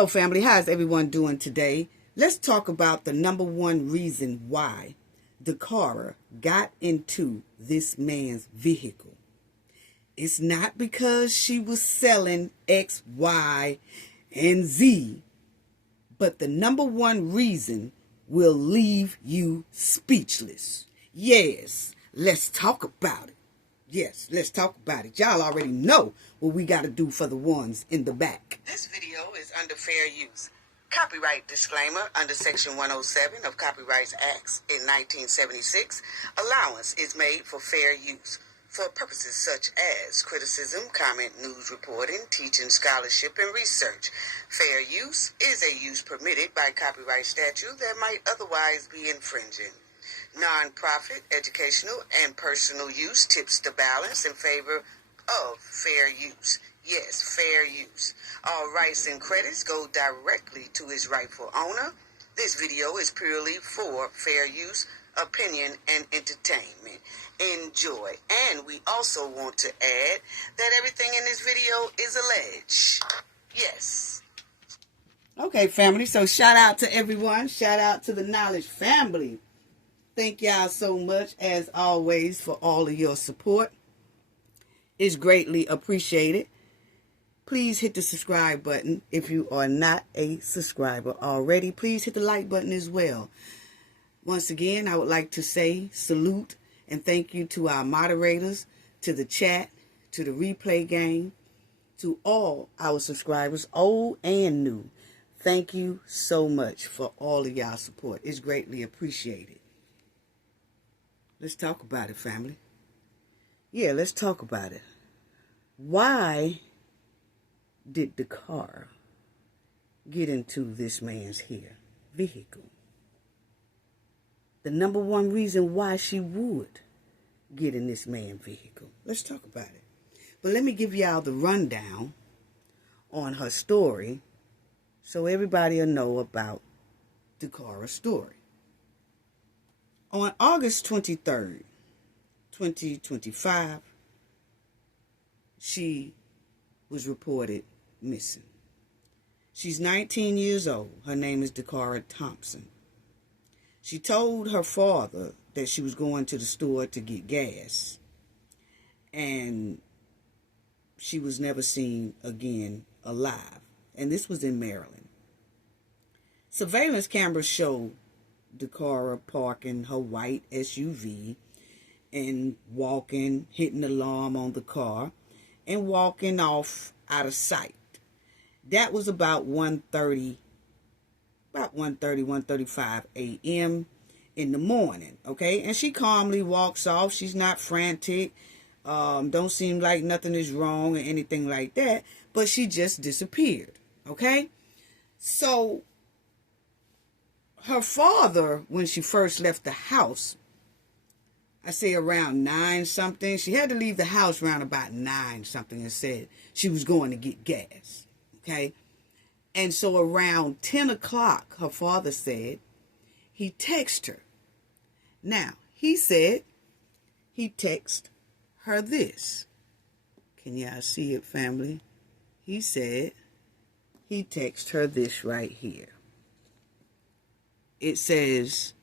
Hello, family. How's everyone doing today? Let's talk about the number one reason why Dacara got into this man's vehicle. It's not because she was selling X, Y, and Z, but the number one reason will leave you speechless. Yes, let's talk about it. Yes, let's talk about it. Y'all already know what we got to do for the ones in the back. This video is under fair use. Copyright disclaimer under Section 107 of Copyrights Acts in 1976. Allowance is made for fair use for purposes such as criticism, comment, news reporting, teaching, scholarship, and research. Fair use is a use permitted by copyright statute that might otherwise be infringing. Non-profit, educational, and personal use tips the balance in favor of fair use. Yes, fair use. All rights and credits go directly to its rightful owner. This video is purely for fair use, opinion, and entertainment. Enjoy. And we also want to add that everything in this video is alleged. Yes. Okay, family. So shout out to everyone. Shout out to the Knowledge family. Thank y'all so much, as always, for all of your support. It's greatly appreciated. Please hit the subscribe button. If you are not a subscriber already, please hit the like button as well. Once again, I would like to say salute and thank you to our moderators, to the chat, to the replay game, to all our subscribers, old and new. Thank you so much for all of y'all support. It's greatly appreciated. Let's talk about it, family. Yeah, let's talk about it. Why did Dacara get into this man's vehicle? The number one reason why she would get in this man's vehicle. Let's talk about it. But let me give y'all the rundown on her story so everybody will know about Dacara's story. On August 23rd, 2025, she was reported missing. She's 19 years old. Her name is Dacara Thompson. She told her father that she was going to the store to get gas, and she was never seen again alive. And this was in Maryland. Surveillance cameras showed Dacara parking her white SUV and walking, hitting the alarm on the car, and walking off out of sight. That was about 1:35 a.m. in the morning, okay? And she calmly walks off. She's not frantic. Don't seem like nothing is wrong or anything like that, but she just disappeared, okay? So her father, when she first left the house, I say around 9 something. She had to leave the house around about 9 something and said she was going to get gas. Okay. And so around 10 o'clock, her father said he texted her. Now, he said he texted her this. Can y'all see it, family? He said he texted her this right here. It says,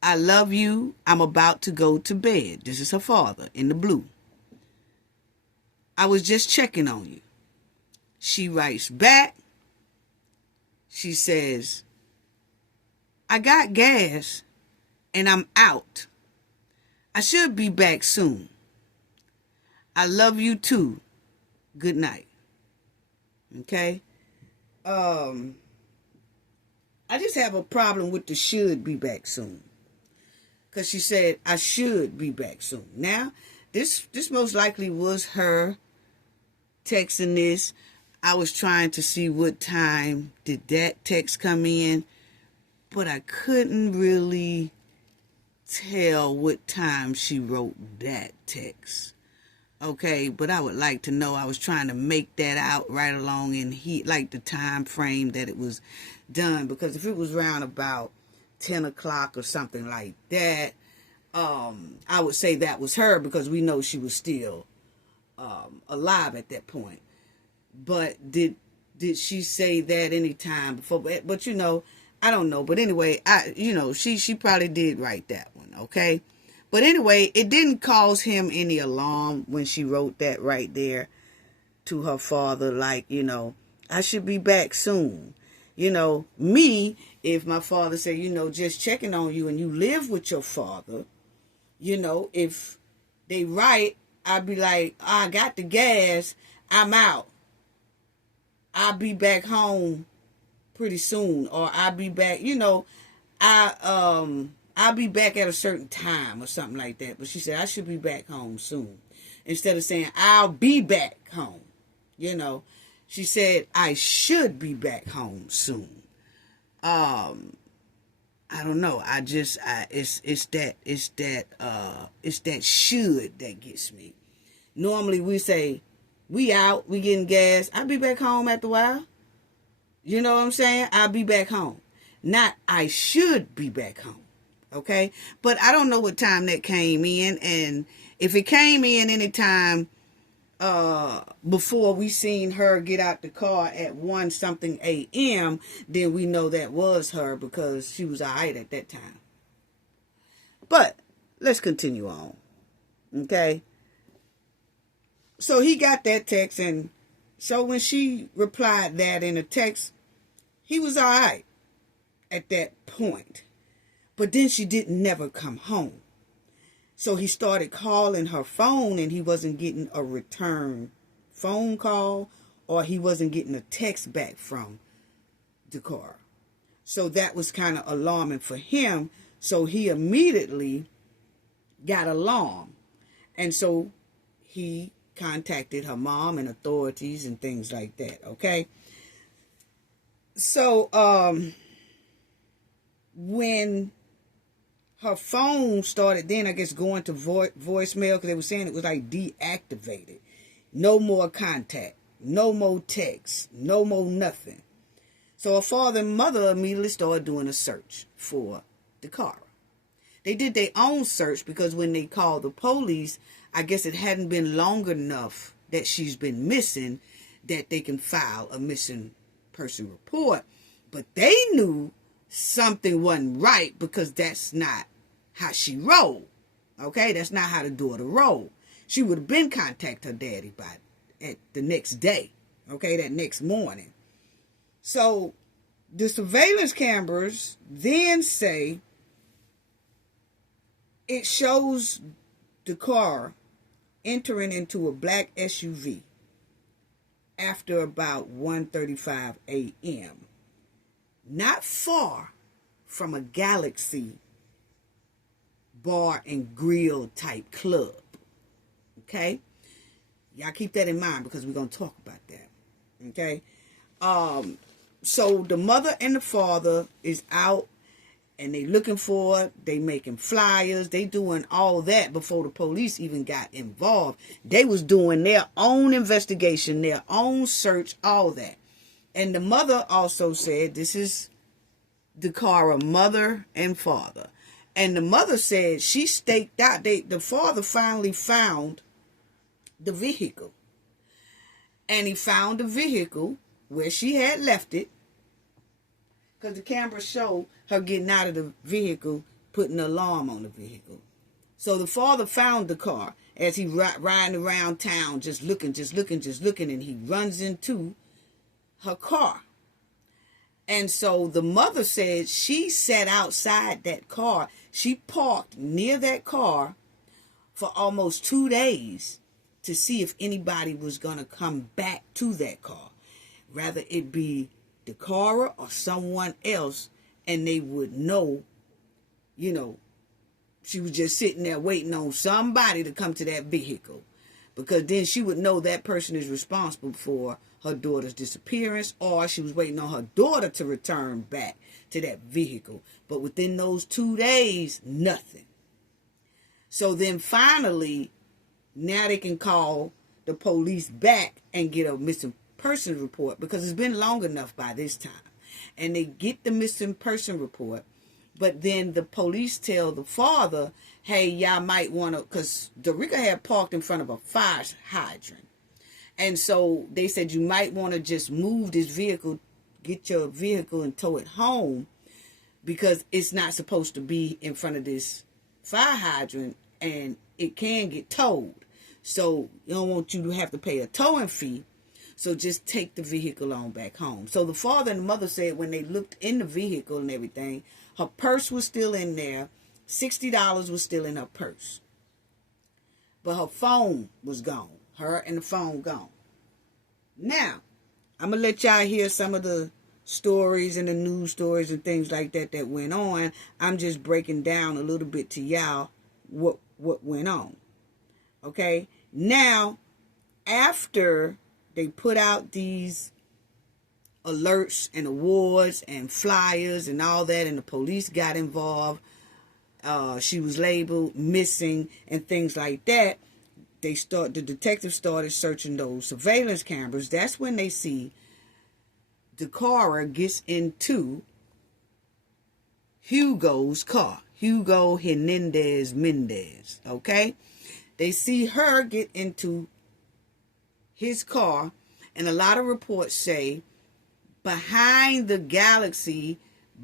I love you. I'm about to go to bed. This is her father in the blue. I was just checking on you. She writes back. She says, I got gas and I'm out. I should be back soon. I love you too. Good night. Okay. I just have a problem with the should be back soon. Because she said, I should be back soon. Now, this most likely was her texting this. I was trying to see what time did that text come in, but I couldn't really tell what time she wrote that text. Okay, but I would like to know. I was trying to make that out right along in like the time frame that it was done, because if it was around about 10 o'clock or something like that, I would say that was her, because we know she was still alive at that point. But did did she say that any time before? But you know, I don't know. But anyway, she probably did write that one, okay? But anyway, it didn't cause him any alarm when she wrote that right there to her father, like, I should be back soon. Me, if my father said, just checking on you and you live with your father, if they write, I'd be like, I got the gas, I'm out. I'll be back home pretty soon, or I'll be back, I'll be back at a certain time or something like that. But she said, I should be back home soon. Instead of saying, I'll be back home. She said, I should be back home soon. I don't know. It's that should that gets me. Normally we say, we out, we getting gas. I'll be back home after a while. You know what I'm saying? I'll be back home. Not I should be back home. Okay? But I don't know what time that came in. And if it came in any time before we seen her get out the car at 1-something a.m., then we know that was her because she was all right at that time. But let's continue on. Okay? So he got that text, and so when she replied that in a text, he was all right at that point. But then she didn't never come home. So he started calling her phone, and he wasn't getting a return phone call, or he wasn't getting a text back from Dacara. So that was kind of alarming for him. So he immediately got alarmed. And so he contacted her mom and authorities and things like that, okay? So, when her phone started then, I guess, going to voicemail, because they were saying it was like deactivated. No more contact. No more text. No more nothing. So her father and mother immediately started doing a search for Dacara. They did their own search because when they called the police, I guess it hadn't been long enough that she's been missing that they can file a missing person report. But they knew something wasn't right because that's not how she rolled. Okay? That's not how the daughter rolled. She would have been contact her daddy at the next day. Okay? That next morning. So the surveillance cameras then say it shows the car entering into a black SUV after about 1:35 a.m. Not far from a Galaxy bar and grill type club. Okay? Y'all keep that in mind because we're going to talk about that. Okay? So the mother and the father is out and they looking for it. They making flyers. They doing all that before the police even got involved. They was doing their own investigation, their own search, all that. And the mother also said, this is Dacara, mother and father. And the mother said she staked out. The father finally found the vehicle. And he found the vehicle where she had left it. Because the camera showed her getting out of the vehicle, putting an alarm on the vehicle. So the father found the car as he riding around town, just looking, and he runs into her car. And so the mother said she sat outside that car. She parked near that car for almost 2 days to see if anybody was going to come back to that car. Rather it be Dacara or someone else, and they would know, she was just sitting there waiting on somebody to come to that vehicle. Because then she would know that person is responsible for her daughter's disappearance, or she was waiting on her daughter to return back to that vehicle. But within those 2 days, nothing. So then finally, now they can call the police back and get a missing person report, because it's been long enough by this time. And they get the missing person report, but then the police tell the father, hey, y'all might want to, because Dacara had parked in front of a fire hydrant. And so they said you might want to just move this vehicle, get your vehicle and tow it home, because it's not supposed to be in front of this fire hydrant and it can get towed. So you don't want you to have to pay a towing fee. So just take the vehicle on back home. So the father and the mother said when they looked in the vehicle and everything, her purse was still in there. $60 was still in her purse. But her phone was gone. Her and the phone gone. Now, I'm going to let y'all hear some of the stories and the news stories and things like that that went on. I'm just breaking down a little bit to y'all what went on. Okay? Now, after they put out these alerts and awards and flyers and all that, and the police got involved, she was labeled missing and things like that. The detectives started searching those surveillance cameras. That's when they see Dacara gets into Hugo's car, Hugo Hernandez-Mendez. Okay, they see her get into his car, and a lot of reports say behind the Galaxy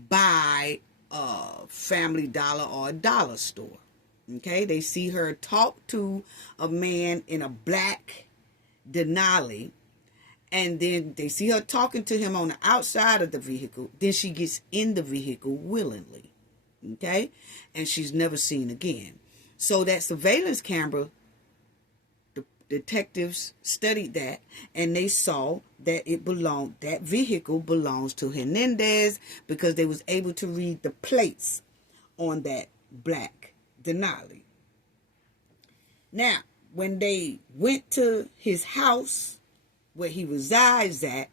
by a Family Dollar or a dollar store. Okay, they see her talk to a man in a black Denali, and then they see her talking to him on the outside of the vehicle. Then she gets in the vehicle willingly. Okay, and she's never seen again. So that surveillance camera, detectives studied that, and they saw that that vehicle belongs to Hernandez, because they was able to read the plates on that black Denali. Now, when they went to his house where he resides at,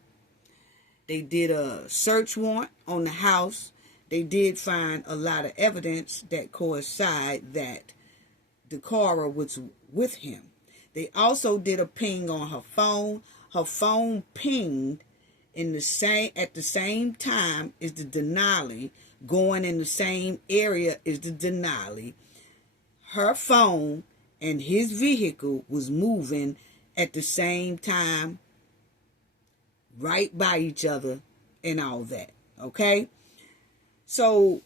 they did a search warrant on the house. They did find a lot of evidence that coincide that Dacara was with him. They also did a ping on her phone. Her phone pinged at the same time as the Denali, going in the same area as the Denali. Her phone and his vehicle was moving at the same time, right by each other and all that. Okay? So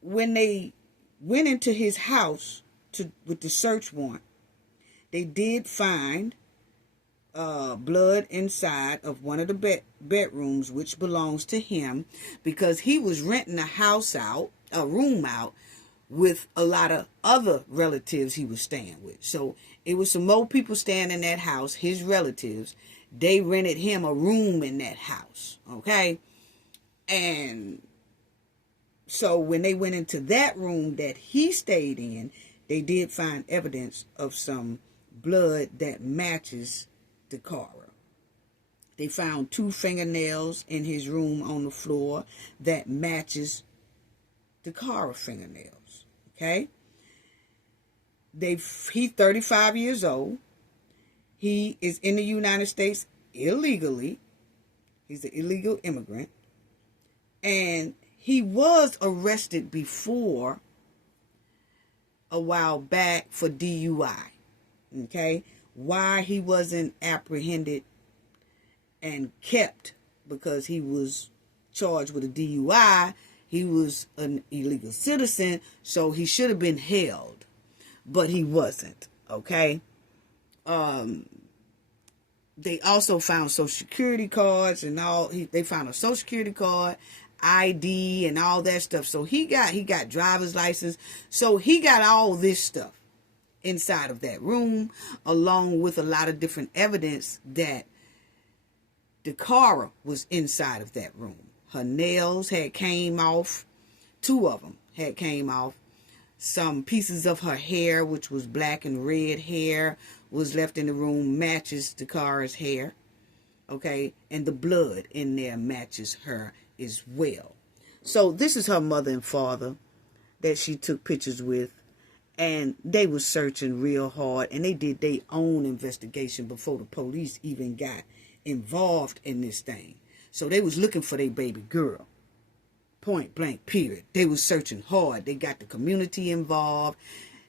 when they went into his house with the search warrant, they did find blood inside of one of the bedrooms, which belongs to him, because he was renting a room out with a lot of other relatives he was staying with. So it was some more people staying in that house, his relatives. They rented him a room in that house, okay? And so when they went into that room that he stayed in, they did find evidence of some blood that matches Dacara. They found 2 fingernails in his room on the floor that matches Dacara fingernails. Okay? He's 35 years old. He is in the United States illegally. He's an illegal immigrant. And he was arrested before a while back for DUI. Okay? Why he wasn't apprehended and kept, because he was charged with a DUI. He was an illegal citizen, so he should have been held, but he wasn't. Okay? They also found Social Security cards and all. They found a Social Security card, ID, and all that stuff. So he got driver's license. So he got all this stuff inside of that room, along with a lot of different evidence that Dacara was inside of that room. Her nails had came off. 2 of them had came off. Some pieces of her hair, which was black and red hair, was left in the room, matches Dakara's hair. Okay? And the blood in there matches her as well. So this is her mother and father that she took pictures with. And they were searching real hard. And they did their own investigation before the police even got involved in this thing. So they was looking for their baby girl. Point blank, period. They was searching hard. They got the community involved.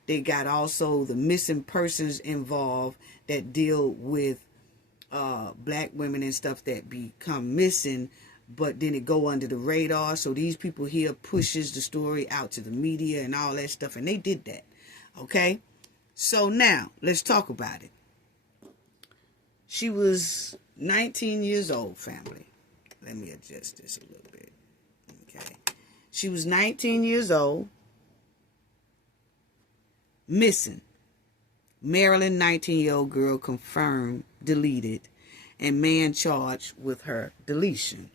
They got also the missing persons involved that deal with black women and stuff that become missing, but then it go under the radar. So these people here pushes the story out to the media and all that stuff, and they did that. Okay, so now let's talk about it. She was 19 years old, family. Let me adjust this a little bit. Okay, she was 19 years old, missing. Maryland 19-year-old girl confirmed deleted, and man charged with her deletion.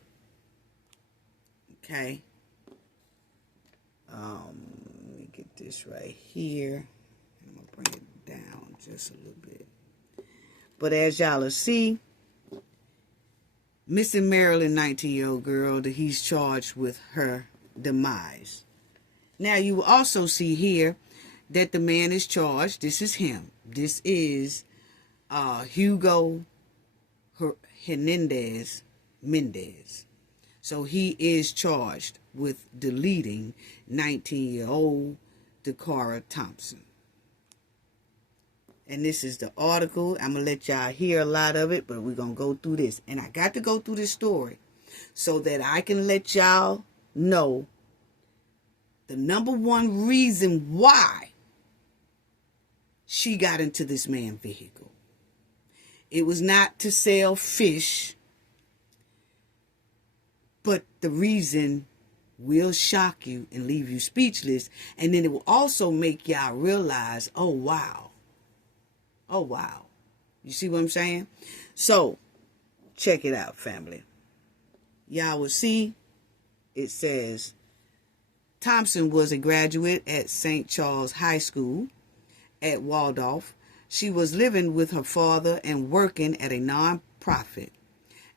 Okay. Let me get this right here. I'm going to bring it down just a little bit. But as y'all will see, missing Maryland 19-year-old girl, that he's charged with her demise. Now you will also see here that the man is charged. This is him. This is Hugo Hernandez-Mendez. So he is charged with deleting 19-year-old Dacara Thompson. And this is the article. I'm going to let y'all hear a lot of it, but we're going to go through this. And I got to go through this story so that I can let y'all know the number one reason why she got into this man's vehicle. It was not to sell fish, but the reason will shock you and leave you speechless. And then it will also make y'all realize, oh, wow. Oh, wow. You see what I'm saying? So, check it out, family. Y'all will see, it says, Thompson was a graduate at St. Charles High School at Waldorf. She was living with her father and working at a non-profit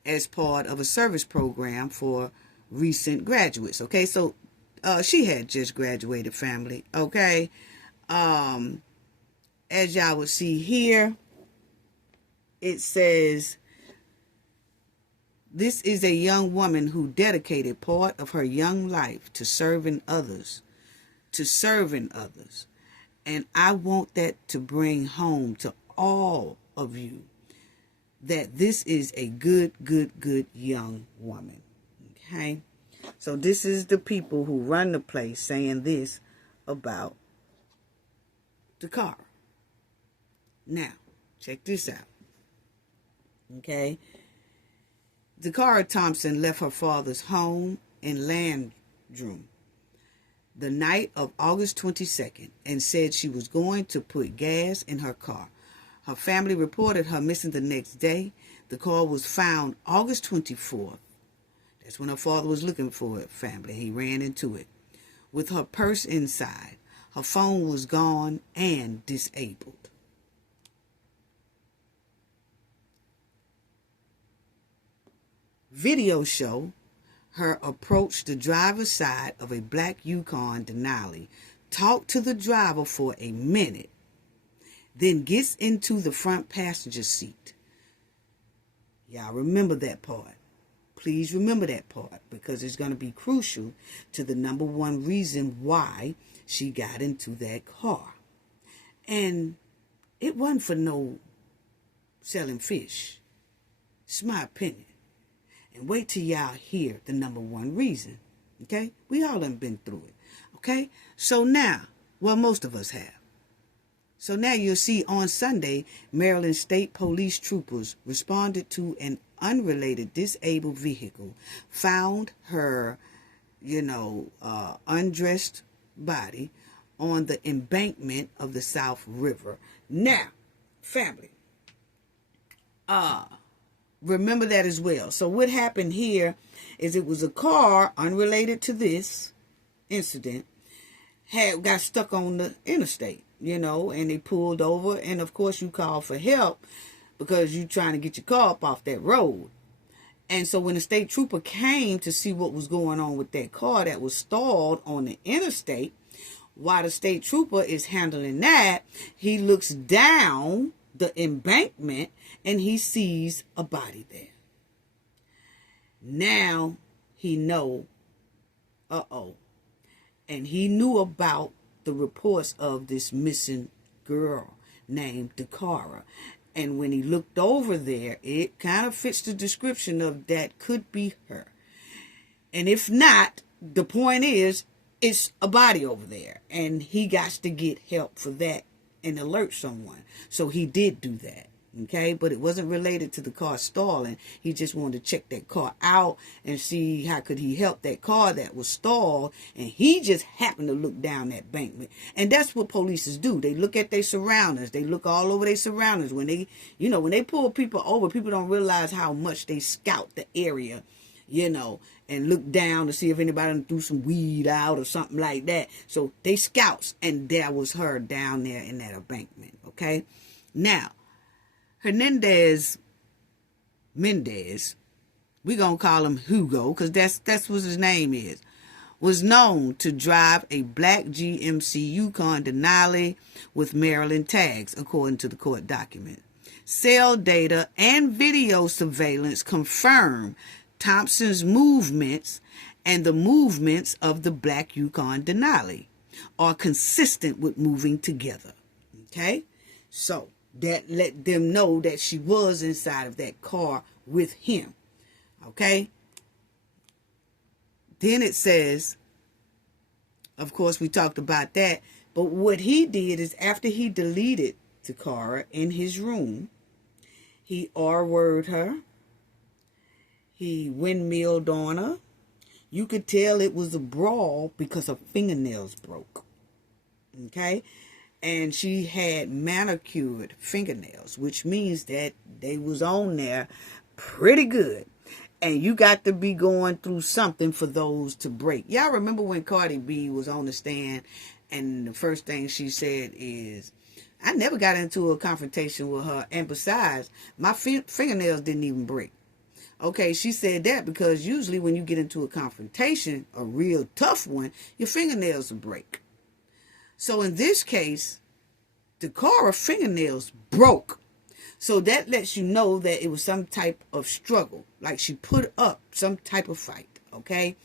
as part of a service program for recent graduates. Okay, so she had just graduated, family. Okay, as y'all will see here, it says, this is a young woman who dedicated part of her young life to serving others. And I want that to bring home to all of you that this is a good young woman. Okay? So this is the people who run the place saying this about Dacara. Now, check this out. Okay? Dacara Thompson left her father's home in Landrum the night of August 22nd and said she was going to put gas in her car. Her family reported her missing the next day. The car was found August 24th. That's when her father was looking for it, family. He ran into it with her purse inside. Her phone was gone and disabled. Video show her approach the driver's side of a black Yukon Denali, talk to the driver for a minute, then gets into the front passenger seat. Y'all remember that part. Please remember that part, because it's going to be crucial to the number one reason why she got into that car. And it wasn't for no selling fish. It's my opinion. And wait till y'all hear the number one reason. Okay? We all done been through it. Okay? So now, well, most of us have. So now you'll see on Sunday, Maryland State Police troopers responded to an unrelated disabled vehicle, found her, undressed body on the embankment of the South River. Now, family, remember that as well. So what happened here is it was a car unrelated to this incident got stuck on the interstate, and they pulled over. And of course you call for help because you're trying to get your car up off that road. And so when the state trooper came to see what was going on with that car that was stalled on the interstate, while the state trooper is handling that, he looks down the embankment and he sees a body there. Now he know, and he knew about the reports of this missing girl named Dacara. And when he looked over there, it kind of fits the description of that could be her. And if not, the point is, it's a body over there. And he got to get help for that and alert someone. So he did do that. Okay, but it wasn't related to the car stalling. He just wanted to check that car out and see how could he help that car that was stalled. And he just happened to look down that embankment. And that's what police do. They look at their surroundings. They look all over their surroundings. When they, when they pull people over, people don't realize how much they scout the area, and look down to see if anybody threw some weed out or something like that. So they scouts, and there was her down there in that embankment. Okay, now Hernandez-Mendez, we're going to call him Hugo because that's what his name is, was known to drive a black GMC Yukon Denali with Maryland tags, according to the court document. Cell data and video surveillance confirm Thompson's movements and the movements of the black Yukon Denali are consistent with moving together. Okay? So that let them know that she was inside of that car with him. Okay? Then it says, of course, we talked about that, but what he did is after he deleted Dacara in his room, he R-worded her. He windmilled on her. You could tell it was a brawl because her fingernails broke. Okay? And she had manicured fingernails, which means that they was on there pretty good. And you got to be going through something for those to break. Y'all remember when Cardi B was on the stand and the first thing she said is, I never got into a confrontation with her. And besides, my fingernails didn't even break. Okay, she said that because usually when you get into a confrontation, a real tough one, your fingernails will break. So in this case, Dacara fingernails broke. So that lets you know that it was some type of struggle. Like she put up some type of fight, okay?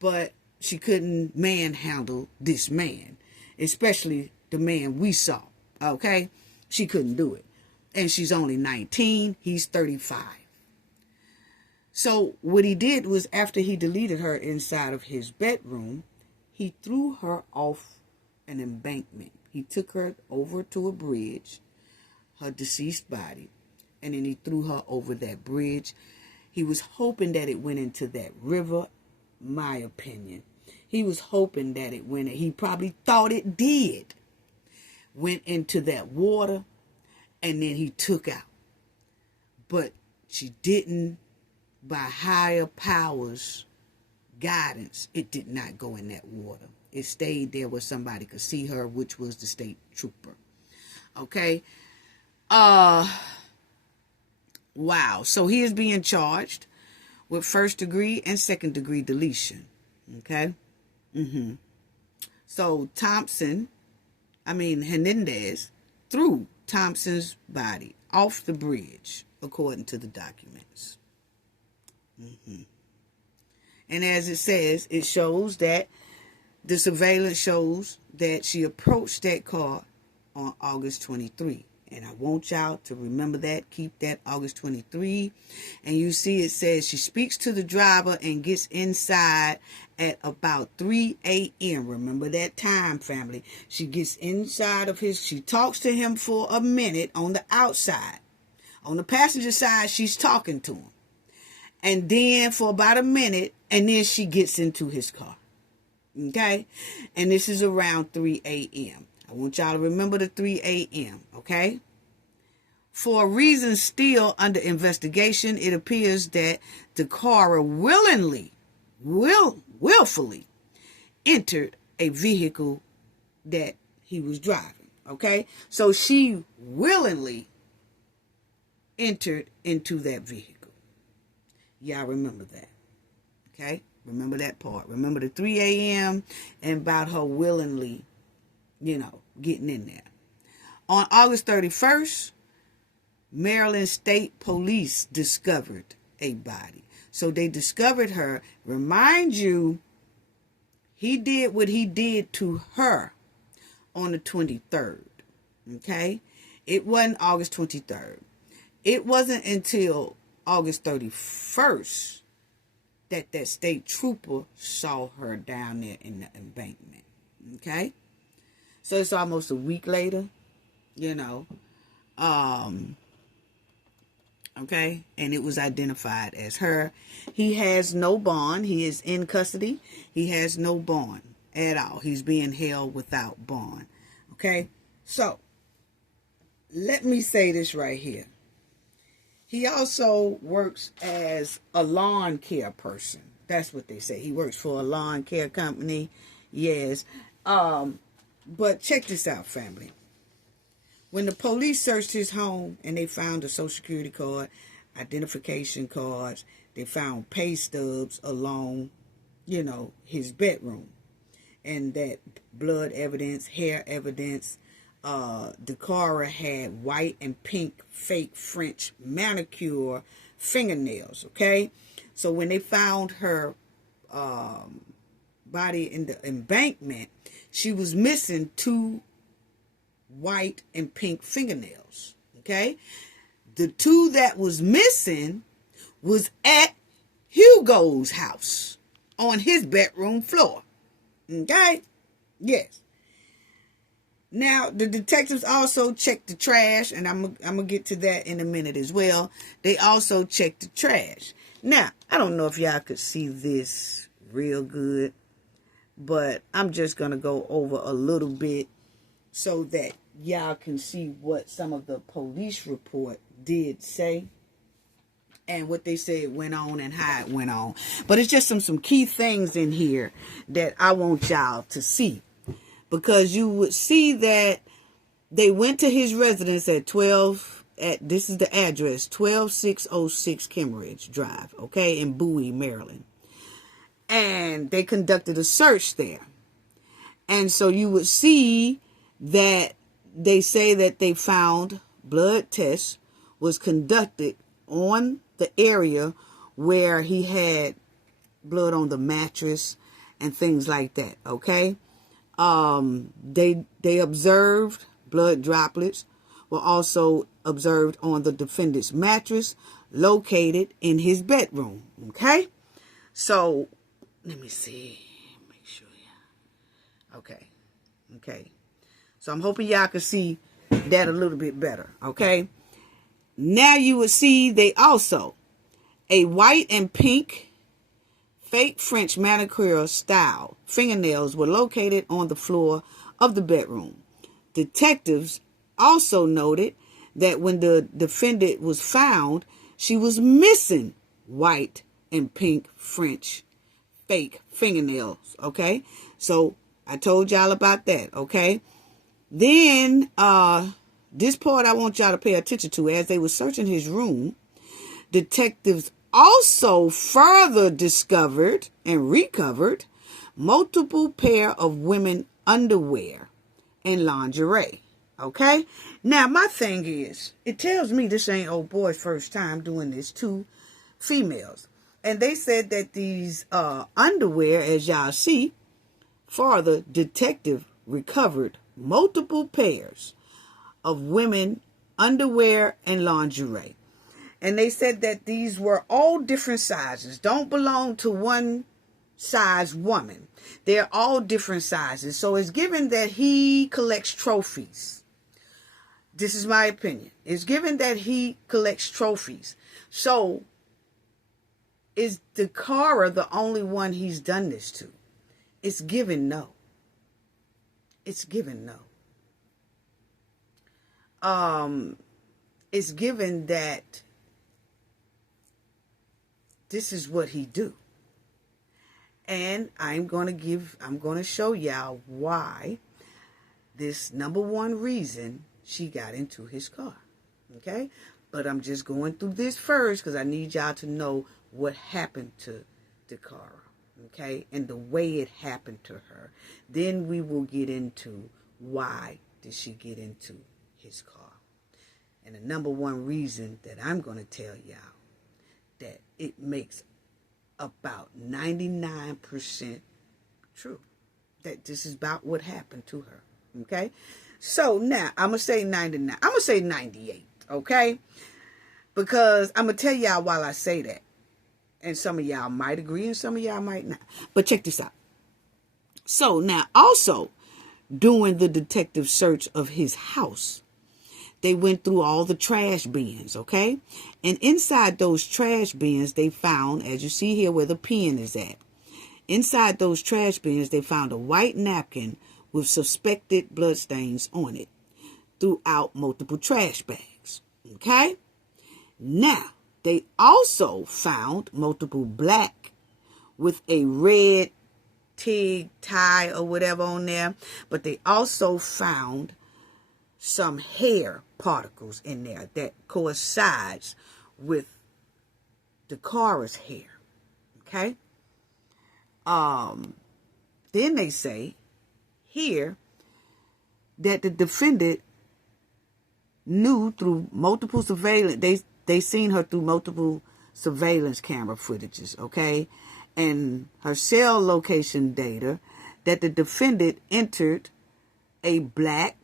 But she couldn't manhandle this man, especially the man we saw, okay? She couldn't do it. And she's only 19, he's 35. So what he did was after he deleted her inside of his bedroom, he threw her off an embankment. He took her over to a bridge, her deceased body, and then he threw her over that bridge. He was hoping that it went into that river, my opinion. He was hoping that it went, he probably thought it did, went into that water, and then he took out. But she didn't, by higher powers' guidance, it did not go in that water. It stayed there where somebody could see her, which was the state trooper. Okay? Wow. So he is being charged with first degree and second degree deletion. Okay? So Hernandez threw Thompson's body off the bridge, according to the documents. And as it says, it shows that the surveillance shows that she approached that car on August 23. And I want y'all to remember that. Keep that August 23. And you see it says she speaks to the driver and gets inside at about 3 a.m. Remember that time, family. She gets inside of she talks to him for a minute on the outside. On the passenger side, she's talking to him. And then for about a minute, and then she gets into his car. Okay? And this is around 3 a.m. I want y'all to remember the 3 a.m., okay? For a reason still under investigation, it appears that Dacara willfully entered a vehicle that he was driving, okay? So she willingly entered into that vehicle. Y'all remember that, okay? Remember that part. Remember the 3 a.m. and about her willingly, getting in there. On August 31st, Maryland State Police discovered a body. So they discovered her. Remind you, he did what he did to her on the 23rd. Okay? It wasn't August 23rd. It wasn't until August 31st that state trooper saw her down there in the embankment. Okay? So it's almost a week later, you know. Okay? And it was identified as her. He has no bond. He is in custody. He has no bond at all. He's being held without bond. Okay? So, let me say this right here. He also works as a lawn care person. That's what they say. He works for a lawn care company. Yes. But check this out, family. When the police searched his home and they found a social security card, identification cards, they found pay stubs along, his bedroom. And that blood evidence, hair evidence, Dacara had white and pink fake French manicure fingernails, okay? So when they found her body in the embankment, she was missing 2 white and pink fingernails, okay? The 2 that was missing was at Hugo's house on his bedroom floor, okay? Yes. Now, the detectives also checked the trash, and I'm gonna get to that in a minute as well. They also checked the trash. Now, I don't know if y'all could see this real good, but I'm just gonna go over a little bit so that y'all can see what some of the police report did say and what they said went on and how it went on. But it's just some key things in here that I want y'all to see. Because you would see that they went to his residence at this is the address, 12606 Kimmeridge Drive, okay, in Bowie, Maryland. And they conducted a search there. And so you would see that they say that they found blood tests was conducted on the area where he had blood on the mattress and things like that, okay? They observed blood droplets were also observed on the defendant's mattress located in his bedroom. Okay. So let me see. Make sure. Yeah. Okay. So I'm hoping y'all can see that a little bit better. Okay. Now you will see they also a white and pink fake French manicure style fingernails were located on the floor of the bedroom. Detectives also noted that when the defendant was found, she was missing white and pink French fake fingernails. Okay, so I told y'all about that. Okay, then this part I want y'all to pay attention to. As they were searching his room, detectives also further discovered and recovered multiple pair of women underwear and lingerie. Okay? Now, my thing is, it tells me this ain't old boy's first time doing this to females. And they said that these underwear, as y'all see, further detective recovered multiple pairs of women underwear and lingerie. And they said that these were all different sizes. Don't belong to one size woman. They're all different sizes. So it's given that he collects trophies. This is my opinion. It's given that he collects trophies. So is Dacara the only one he's done this to? It's given no. It's given no. It's given that this is what he do. And I'm going to show y'all why this number one reason she got into his car. Okay? But I'm just going through this first because I need y'all to know what happened to Dacara. Okay? And the way it happened to her. Then we will get into why did she get into his car. And the number one reason that I'm going to tell y'all that it makes about 99% true. That this is about what happened to her. Okay? So now I'm going to say 99. I'm going to say 98. Okay. Because I'm going to tell y'all while I say that. And some of y'all might agree and some of y'all might not. But check this out. So now also doing the detective search of his house, they went through all the trash bins, okay? And inside those trash bins, they found, as you see here where the pen is at, inside those trash bins, they found a white napkin with suspected bloodstains on it throughout multiple trash bags, okay? Now, they also found multiple black with a red TIG tie or whatever on there, but they also found some hair particles in there that coincides with Dacara's hair. Okay. Then they say here that the defendant knew through multiple surveillance. They seen her through multiple surveillance camera footages. Okay, and her cell location data that the defendant entered a black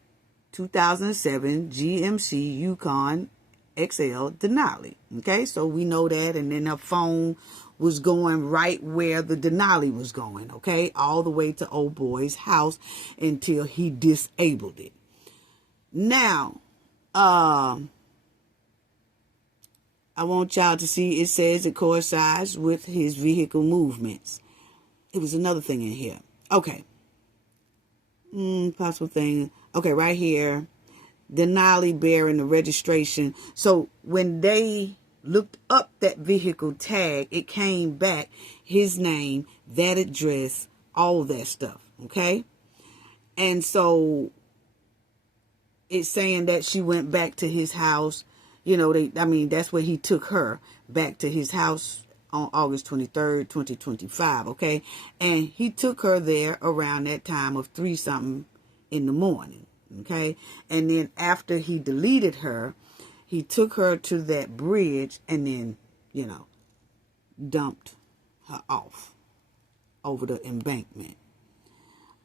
2007 GMC Yukon XL Denali. Okay, so we know that. And then her phone was going right where the Denali was going. Okay, all the way to old boy's house until he disabled it. Now, I want y'all to see, it says it coincides with his vehicle movements. It was another thing in here. Okay. Possible thing. Okay, right here. Denali bearing the registration. So when they looked up that vehicle tag, it came back his name, that address, all that stuff. Okay. And so it's saying that she went back to his house. You know, that's where he took her back to his house on August 23rd, 2025, okay? And he took her there around that time of 3-something in the morning, okay? And then after he deleted her, he took her to that bridge and then, dumped her off over the embankment.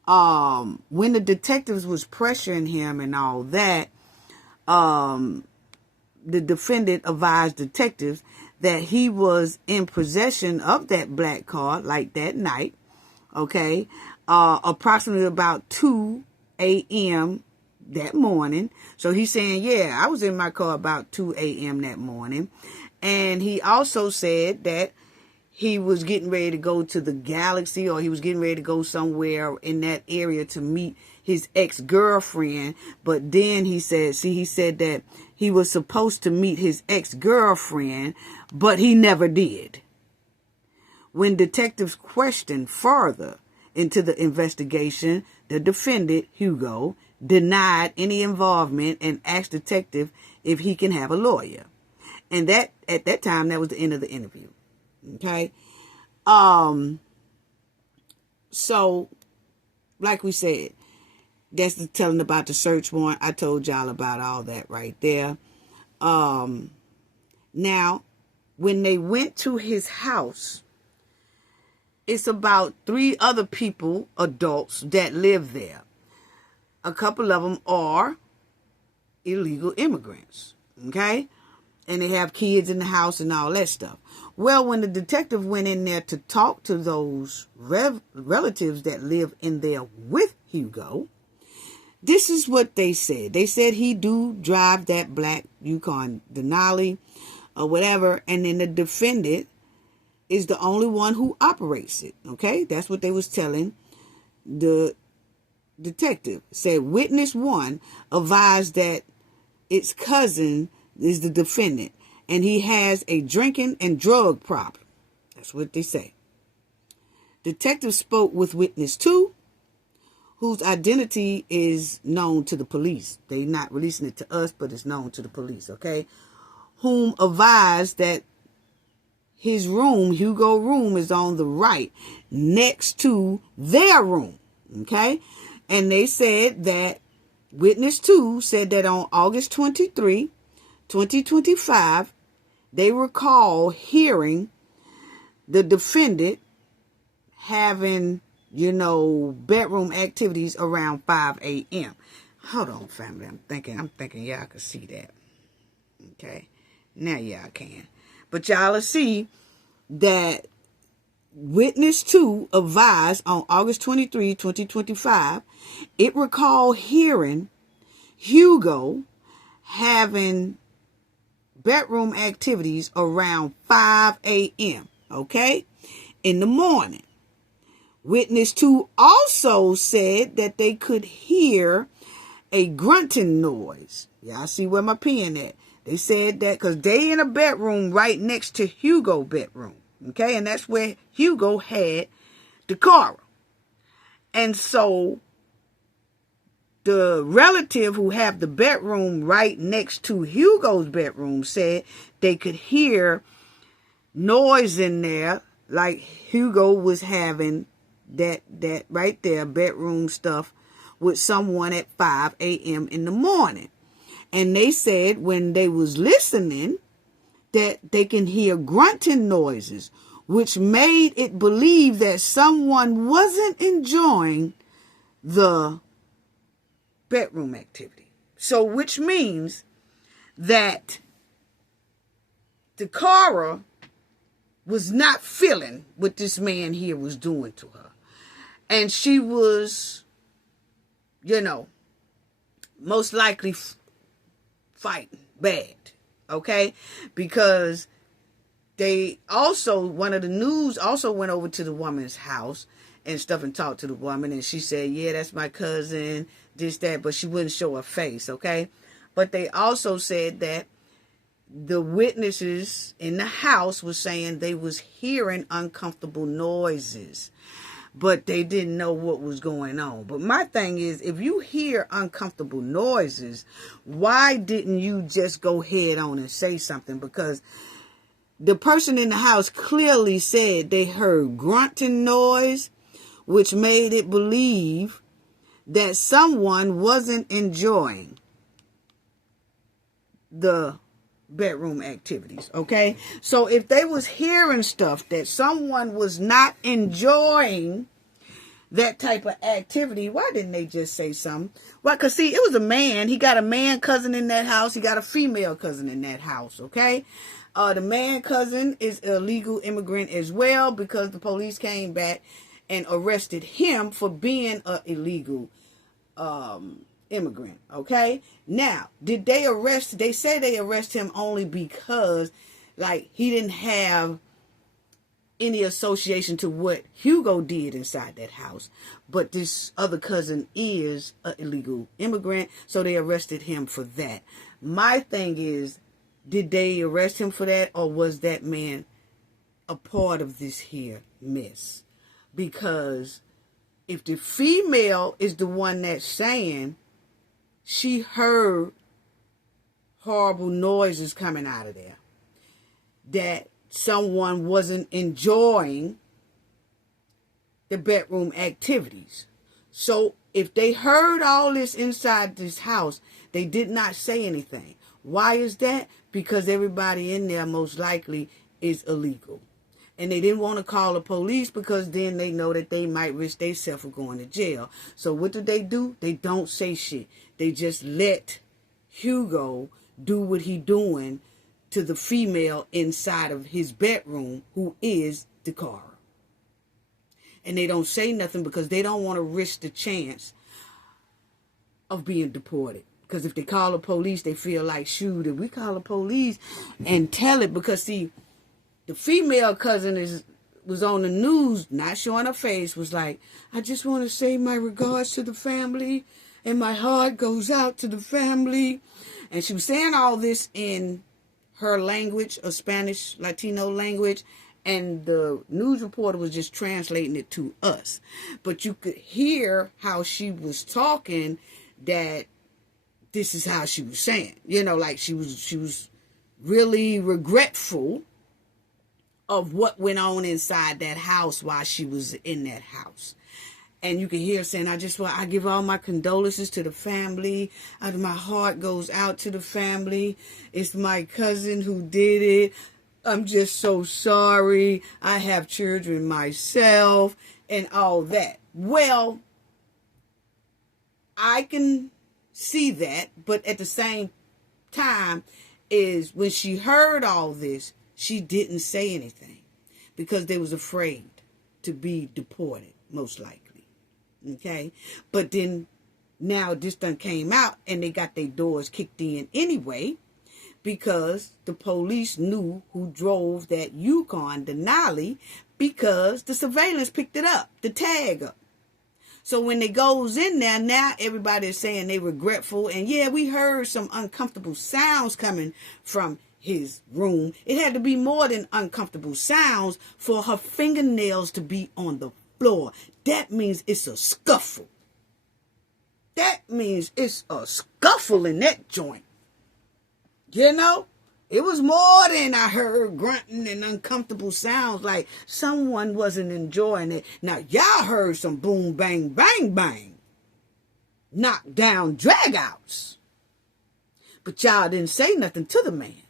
When the detectives was pressuring him and all that, the defendant advised detectives that he was in possession of that black car, like that night, okay, approximately about 2 a.m. that morning. So he's saying, yeah, I was in my car about 2 a.m. that morning. And he also said that he was getting ready to go to the Galaxy, or he was getting ready to go somewhere in that area to meet his ex-girlfriend. But then he said that he was supposed to meet his ex-girlfriend, but he never did. When detectives questioned further into the investigation, the defendant, Hugo, denied any involvement and asked detective if he can have a lawyer. And that, at that time, that was the end of the interview. Okay. So, like we said, that's the telling about the search warrant. I told y'all about all that right there. Now, when they went to his house, it's about 3 other people, adults, that live there. A couple of them are illegal immigrants. Okay. And they have kids in the house and all that stuff. Well, when the detective went in there to talk to those relatives that live in there with Hugo, this is what they said. They said he do drive that black Yukon Denali or whatever, and then the defendant is the only one who operates it. Okay, that's what they was telling the detective. Said witness 1 advised that its cousin is the defendant, and he has a drinking and drug problem. That's what they say. Detective spoke with witness 2, whose identity is known to the police. They're not releasing it to us, but it's known to the police, okay? Whom advised that his room, Hugo room, is on the right, next to their room, okay? And they said that witness 2 said that on August 23, 2025, they recall hearing the defendant having, bedroom activities around 5 a.m. Hold on, family. I'm thinking y'all can see that. Okay. Now y'all can. But y'all will see that Witness 2 advised on August 23, 2025, it recalled hearing Hugo having bedroom activities around 5 a.m., okay, in the morning. Witness 2 also said that they could hear a grunting noise. Y'all see where my pen at? They said that because they in a bedroom right next to Hugo's bedroom. Okay, and that's where Hugo had Dacara. And so the relative who have the bedroom right next to Hugo's bedroom said they could hear noise in there, like Hugo was having that right there bedroom stuff with someone at 5 a.m. in the morning. And they said when they was listening that they can hear grunting noises, which made it believe that someone wasn't enjoying the bedroom activity. So which means that Dacara was not feeling what this man here was doing to her. And she was, most likely fighting bad. Okay? Because they also, one of the news also went over to the woman's house and stuff and talked to the woman. And she said, yeah, that's my cousin, this, that. But she wouldn't show her face. Okay? But they also said that the witnesses in the house was saying they was hearing uncomfortable noises, but they didn't know what was going on. But my thing is, if you hear uncomfortable noises, why didn't you just go head on and say something? Because the person in the house clearly said they heard grunting noise, which made it believe that someone wasn't enjoying the bedroom activities. Okay, so if they was hearing stuff that someone was not enjoying that type of activity, why didn't they just say something? Well, because see, it was a man. He got a man cousin in that house. He got a female cousin in that house. Okay, the man cousin is a legal immigrant as well, because the police came back and arrested him for being an illegal immigrant. Okay, now did they arrest? They say they arrest him only because, like, he didn't have any association to what Hugo did inside that house, but this other cousin is an illegal immigrant, so they arrested him for that. My thing is, did they arrest him for that, or was that man a part of this here mess? Because if the female is the one that's saying she heard horrible noises coming out of there, that someone wasn't enjoying the bedroom activities. So if they heard all this inside this house, they did not say anything. Why is that? Because everybody in there most likely is illegal. And they didn't want to call the police because then they know that they might risk themselves of going to jail. So what do? They don't say shit. They just let Hugo do what he doing to the female inside of his bedroom, who is Dacara. And they don't say nothing because they don't want to risk the chance of being deported. Because if they call the police, they feel like, shoot, if we call the police and tell it, because see, the female cousin was on the news, not showing her face, was like, I just want to say my regards to the family, and my heart goes out to the family. And she was saying all this in her language, a Spanish Latino language, and the news reporter was just translating it to us. But you could hear how she was talking, that this is how she was saying, like she was really regretful of what went on inside that house while she was in that house. And you can hear her saying, I give all my condolences to the family. My heart goes out to the family. It's my cousin who did it. I'm just so sorry. I have children myself and all that. Well, I can see that, but at the same time is when she heard all this, she didn't say anything because they was afraid to be deported, most likely. Okay? But then now this done came out and they got their doors kicked in anyway because the police knew who drove that Yukon Denali because the surveillance picked it up, the tag up. So when it goes in there, now everybody is saying they regretful. And yeah, we heard some uncomfortable sounds coming from his room. It had to be more than uncomfortable sounds for her fingernails to be on the floor. That means it's a scuffle. That means it's a scuffle in that joint. You know? It was more than I heard grunting and uncomfortable sounds like someone wasn't enjoying it. Now, y'all heard some boom, bang, bang, bang. Knock down drag-outs. But y'all didn't say nothing to the man.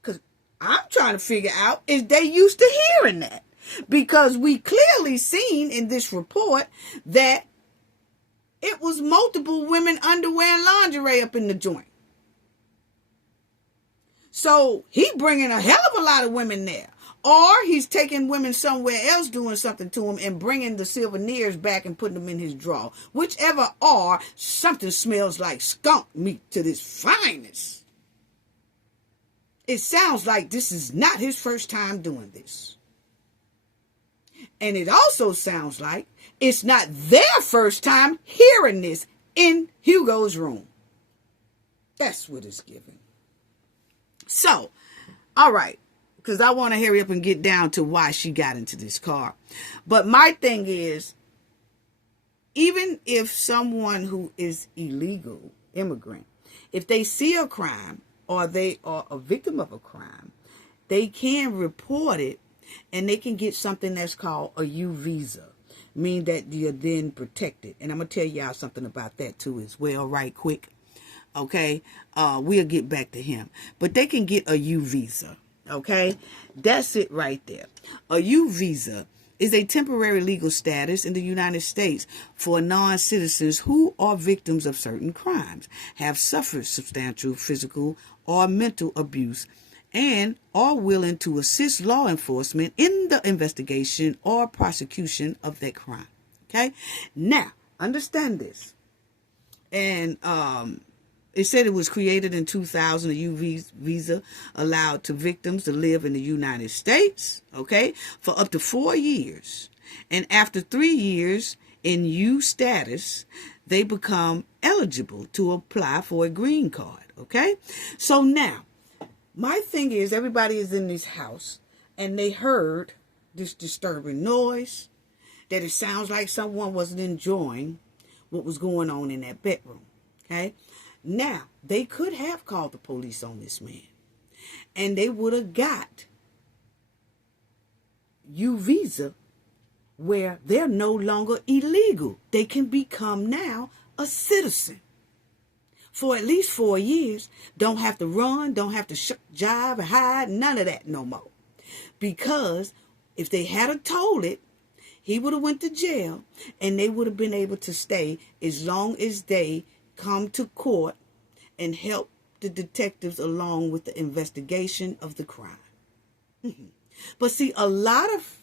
Because I'm trying to figure out, is they used to hearing that? Because we clearly seen in this report that it was multiple women underwear and lingerie up in the joint. So he bringing a hell of a lot of women there. Or he's taking women somewhere else doing something to him and bringing the souvenirs back and putting them in his drawer. Whichever or something smells like skunk meat to this finest. It sounds like this is not his first time doing this. And it also sounds like it's not their first time hearing this in Hugo's room. That's what it's giving. So, all right, because I want to hurry up and get down to why she got into this car. But my thing is, even if someone who is illegal immigrant, if they see a crime or they are a victim of a crime, they can report it and they can get something that's called a U visa, meaning that you're then protected. And I'm going to tell y'all something about that too as well right quick. Okay, we'll get back to him. But they can get a U visa. Okay, that's it right there. A U visa is a temporary legal status in the United States for non-citizens who are victims of certain crimes, have suffered substantial physical or mental abuse, and are willing to assist law enforcement in the investigation or prosecution of that crime. Okay, now understand this. And it said it was created in 2000. A U visa allowed to victims to live in the United States, okay, for up to 4 years. And after 3 years in U status, they become eligible to apply for a green card, okay? So now, my thing is, everybody is in this house, and they heard this disturbing noise, that it sounds like someone wasn't enjoying what was going on in that bedroom, okay? Now, they could have called the police on this man, and they would have got U visa where they're no longer illegal. They can become now a citizen for at least 4 years. Don't have to run, don't have to jive and hide, none of that no more. Because if they had a told it, he would have went to jail, and they would have been able to stay as long as they come to court and help the detectives along with the investigation of the crime. But see, a lot of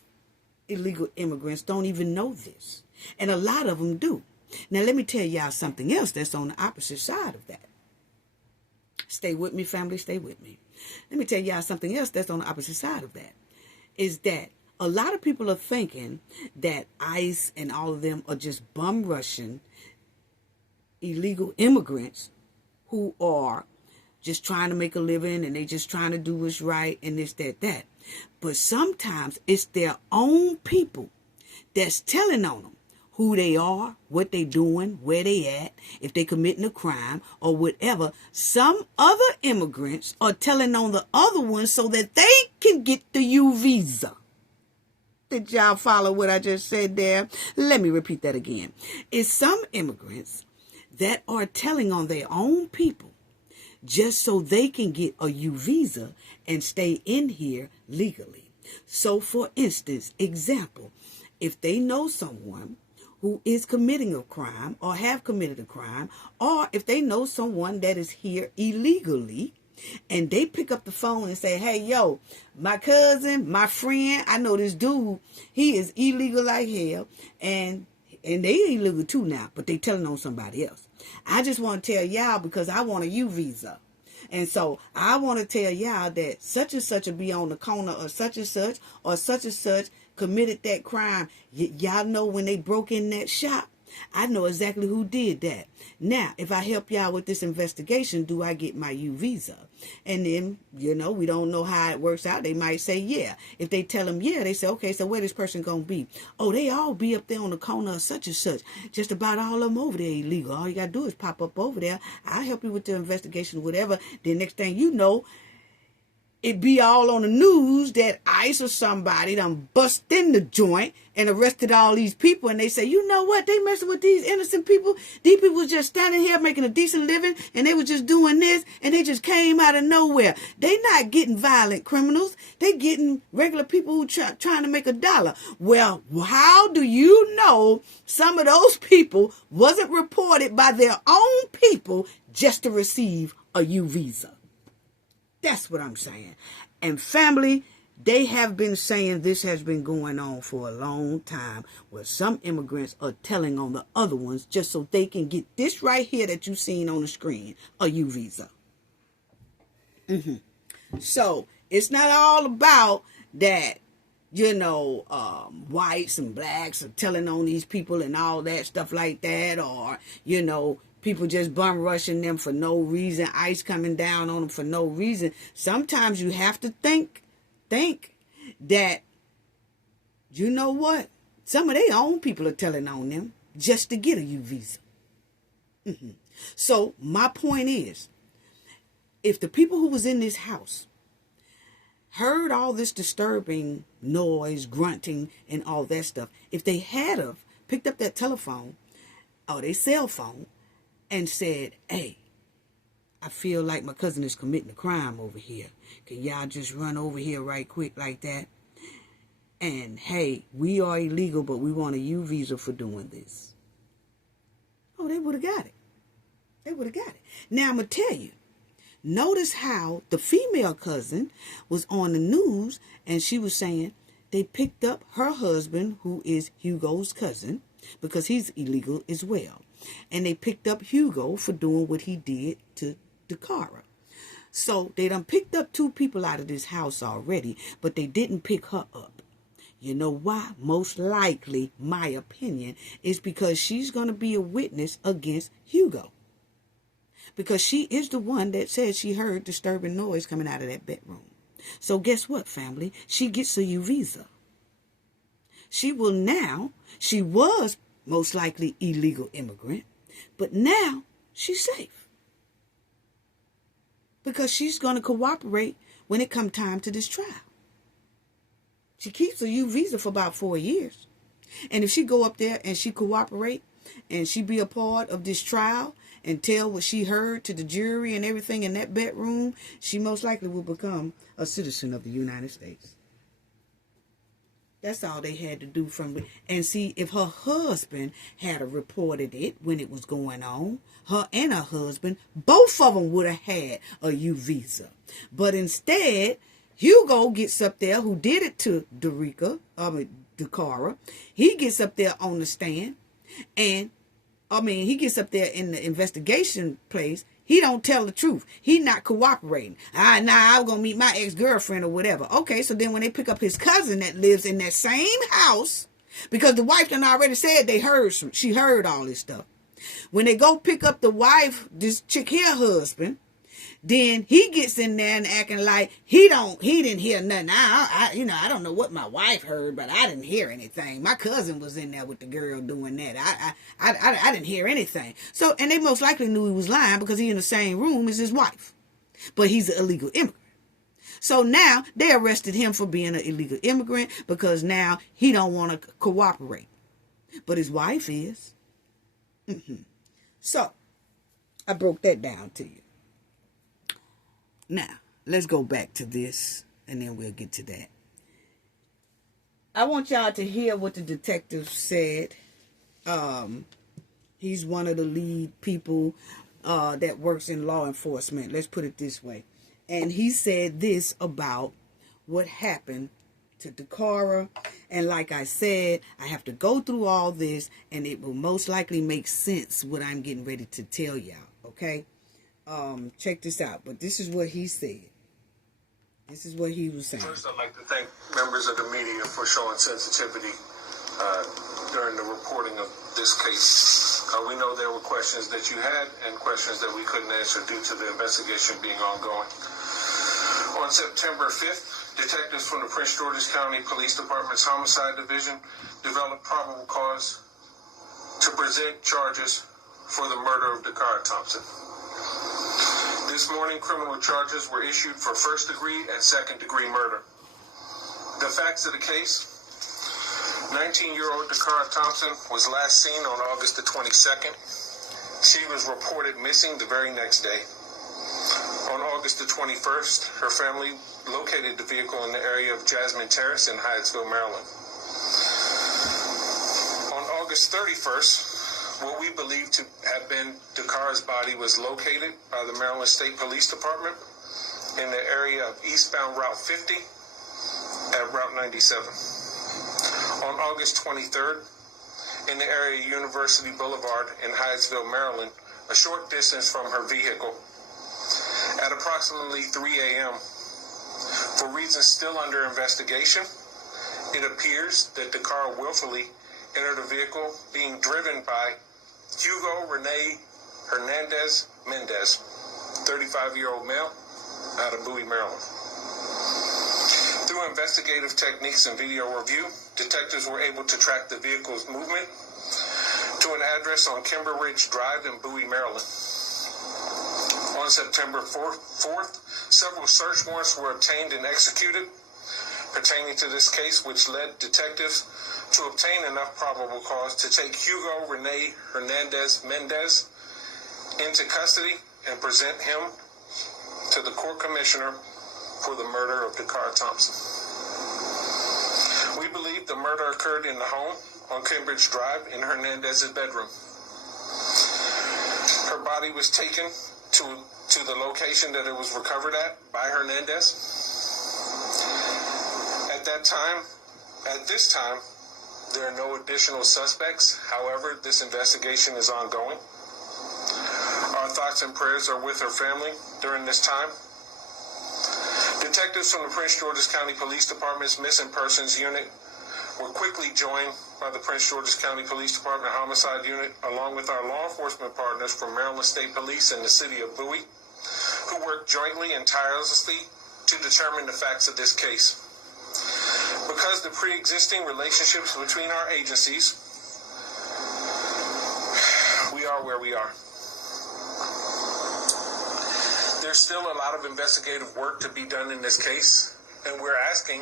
illegal immigrants don't even know this. And a lot of them do. Now, let me tell y'all something else that's on the opposite side of that. Stay with me, family, stay with me. Let me tell y'all something else that's on the opposite side of that. Is that a lot of people are thinking that ICE and all of them are just bum rushing illegal immigrants who are just trying to make a living and they just trying to do what's right and this, that. But sometimes it's their own people that's telling on them who they are, what they doing, where they at, if they committing a crime or whatever. Some other immigrants are telling on the other ones so that they can get the U visa. Did y'all follow what I just said there? Let me repeat that again. It's some immigrants that are telling on their own people just so they can get a U visa and stay in here legally. So, for instance, example, if they know someone who is committing a crime or have committed a crime, or if they know someone that is here illegally, and they pick up the phone and say, hey, yo, my cousin, my friend, I know this dude, he is illegal like hell, and they illegal too now, but they telling on somebody else. I just want to tell y'all because I want a U visa. And so I want to tell y'all that such and such will be on the corner of such and such or such and such committed that crime. Y'all know when they broke in that shop, I know exactly who did that. Now, if I help y'all with this investigation, do I get my U visa? And then, we don't know how it works out. They might say, yeah. If they tell them, yeah, they say, okay, so where this person going to be? Oh, they all be up there on the corner of such and such. Just about all of them over there illegal. All you got to do is pop up over there. I'll help you with the investigation, whatever. Then next thing you know, it be all on the news that ICE or somebody done bust in the joint and arrested all these people. And they say, you know what? They messing with these innocent people. These people was just standing here making a decent living and they was just doing this and they just came out of nowhere. They not getting violent criminals. They getting regular people who trying to make a dollar. Well, how do you know some of those people wasn't reported by their own people just to receive a U visa? That's what I'm saying. And family, they have been saying this has been going on for a long time, where some immigrants are telling on the other ones just so they can get this right here that you've seen on the screen, a U visa. So it's not all about that, whites and blacks are telling on these people and all that stuff like that, or, people just bum rushing them for no reason, ICE coming down on them for no reason. Sometimes you have to think that, you know what? Some of their own people are telling on them just to get a U visa. So my point is, if the people who was in this house heard all this disturbing noise, grunting, and all that stuff, if they had of picked up that telephone or their cell phone and said, hey, I feel like my cousin is committing a crime over here. Can y'all just run over here right quick like that? And hey, we are illegal, but we want a U visa for doing this. Oh, they would have got it. They would have got it. Now, I'm going to tell you, notice how the female cousin was on the news and she was saying they picked up her husband, who is Hugo's cousin, because he's illegal as well. And they picked up Hugo for doing what he did to Dacara. So they done picked up 2 people out of this house already, but they didn't pick her up. You know why? Most likely, my opinion, is because she's going to be a witness against Hugo. Because she is the one that said she heard disturbing noise coming out of that bedroom. So guess what, family? She gets a U visa. She was most likely illegal immigrant, but now she's safe. Because she's going to cooperate when it comes time to this trial. She keeps a U visa for about 4 years. And if she go up there and she cooperate and she be a part of this trial and tell what she heard to the jury and everything in that bedroom, she most likely will become a citizen of the United States. That's all they had to do and see if her husband had reported it when it was going on. Her and her husband, both of them would have had a U visa. But instead, Hugo gets up there, who did it to Dacara. He gets up there on the stand, and he gets up there in the investigation place. He don't tell the truth. He not cooperating. I'm going to meet my ex-girlfriend or whatever. Okay, so then when they pick up his cousin that lives in that same house, because the wife done already said she heard all this stuff. When they go pick up the wife, this chick here husband, then he gets in there and acting like he didn't hear nothing. I don't know what my wife heard, but I didn't hear anything. My cousin was in there with the girl doing that. I didn't hear anything. So, and they most likely knew he was lying because he in the same room as his wife, but he's an illegal immigrant. So now they arrested him for being an illegal immigrant because now he don't want to cooperate, but his wife is. So I broke that down to you. Now, let's go back to this, and then we'll get to that. I want y'all to hear what the detective said He's one of the lead people that works in law enforcement. Let's put it this way. And he said this about what happened to Dacara. And like I said, I have to go through all this, and it will most likely make sense what I'm getting ready to tell y'all. Okay? Check this out. But this is what he said. This is what he was saying. First, I'd like to thank members of the media for showing sensitivity during the reporting of this case. We know there were questions that you had and questions that we couldn't answer due to the investigation being ongoing. On September 5th, detectives from the Prince George's County Police Department's Homicide Division developed probable cause to present charges for the murder of Dacara Thompson. This morning, criminal charges were issued for first-degree and second-degree murder. The facts of the case: 19-year-old Dacara Thompson was last seen on August the 22nd. She was reported missing the very next day. On August the 21st, her family located the vehicle in the area of Jasmine Terrace in Hyattsville, Maryland. On August 31st, what we believe to have been Dakara's body was located by the Maryland State Police Department in the area of eastbound Route 50 at Route 97. On August 23rd, in the area of University Boulevard in Hyattsville, Maryland, a short distance from her vehicle, at approximately 3 a.m., for reasons still under investigation, it appears that Dacara willfully entered a vehicle being driven by Hugo Hernandez-Mendez, 35-year-old male, out of Bowie, Maryland. Through investigative techniques and video review, detectives were able to track the vehicle's movement to an address on Kimber Ridge Drive in Bowie, Maryland. On September 4th, several search warrants were obtained and executed pertaining to this case, which led detectives to obtain enough probable cause to take Hugo Hernandez-Mendez into custody and present him to the court commissioner for the murder of Dacara Thompson. We believe the murder occurred in the home on Cambridge Drive in Hernandez's bedroom. Her body was taken to the location that it was recovered at by Hernandez. At this time, there are no additional suspects. However, this investigation is ongoing. Our thoughts and prayers are with her family during this time. Detectives from the Prince George's County Police Department's Missing Persons Unit were quickly joined by the Prince George's County Police Department Homicide Unit, along with our law enforcement partners from Maryland State Police and the City of Bowie, who worked jointly and tirelessly to determine the facts of this case. Because the pre-existing relationships between our agencies, we are where we are. There's still a lot of investigative work to be done in this case, and we're asking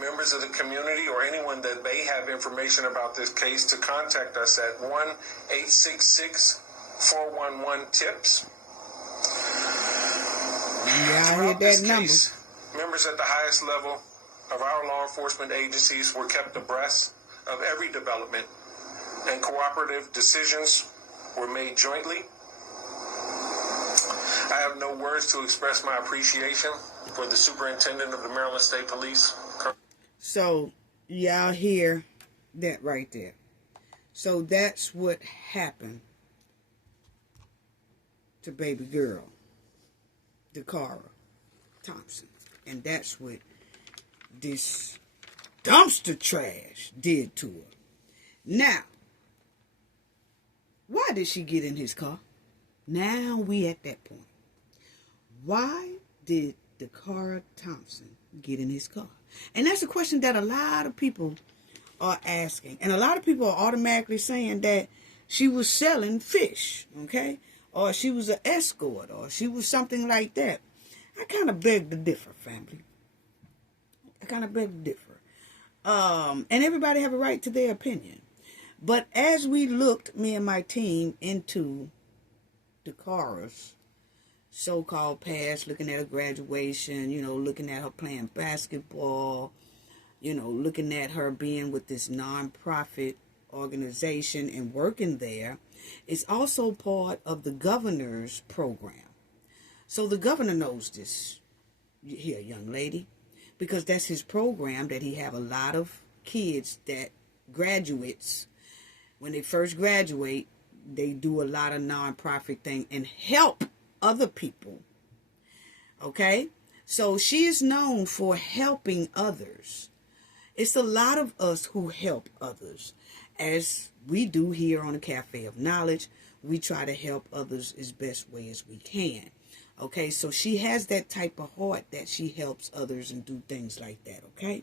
members of the community or anyone that may have information about this case to contact us at 1-866-411-TIPS. Yeah, I heard that number. Case, members at the highest level of our law enforcement agencies were kept abreast of every development, and cooperative decisions were made jointly. I have no words to express my appreciation for the superintendent of the Maryland State Police. So, y'all hear that right there. So that's what happened to baby girl Dacara Thompson. And that's what this dumpster trash did to her. Now, why did she get in his car? Now we at that point. Why did Dacara Thompson get in his car? And that's a question that a lot of people are asking. And a lot of people are automatically saying that she was selling fish, okay? Or she was an escort, or she was something like that. I kind of beg to differ, family. I kind of beg to differ. And everybody have a right to their opinion. But as we looked, me and my team, into Dakara's so-called past, looking at her graduation, looking at her playing basketball, looking at her being with this non-profit organization and working there is also part of the governor's program. So the governor knows this here, young lady, because that's his program, that he have a lot of kids that graduates. When they first graduate, they do a lot of nonprofit thing and help other people. Okay? So she is known for helping others. It's a lot of us who help others. As we do here on the Cafe of Knowledge, we try to help others as best way as we can. Okay, so she has that type of heart that she helps others and do things like that, okay?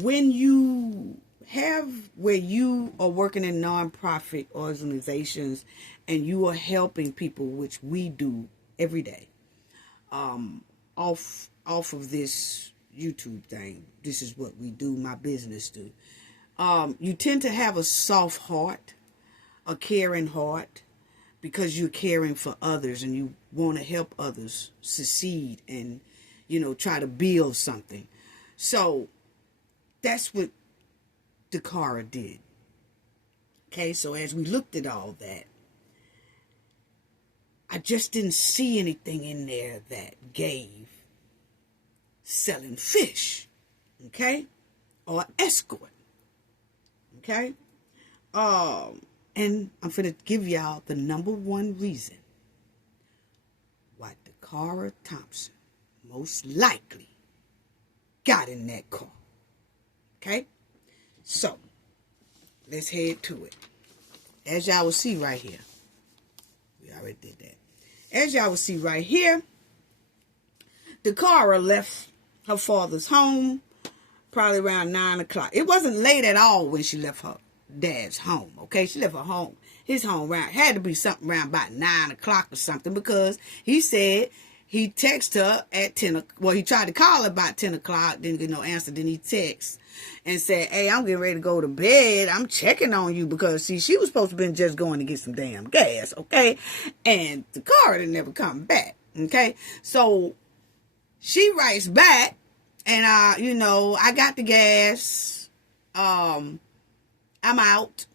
When you have where you are working in nonprofit organizations and you are helping people, which we do every day, off of this YouTube thing, this is what we do, my business do. You tend to have a soft heart, a caring heart, because you're caring for others and you want to help others succeed and, try to build something. So that's what Dacara did. Okay, so as we looked at all that, I just didn't see anything in there that gave selling fish, okay, or escort, okay. And I'm going to give y'all the number one reason why Dacara Thompson most likely got in that car. Okay? So, let's head to it. As y'all will see right here. We already did that. As y'all will see right here, Dacara left her father's home probably around 9 o'clock. It wasn't late at all when she left her dad's home, okay? She left his home had to be something around about 9 o'clock or something, because he said he texted her at 10 o'clock. Well, he tried to call her about 10 o'clock, didn't get no answer. Then he texted and said, hey, I'm getting ready to go to bed. I'm checking on you, because, see, she was supposed to be just going to get some damn gas, okay? And the car didn't never come back, okay? So she writes back, and, I got the gas. I'm out.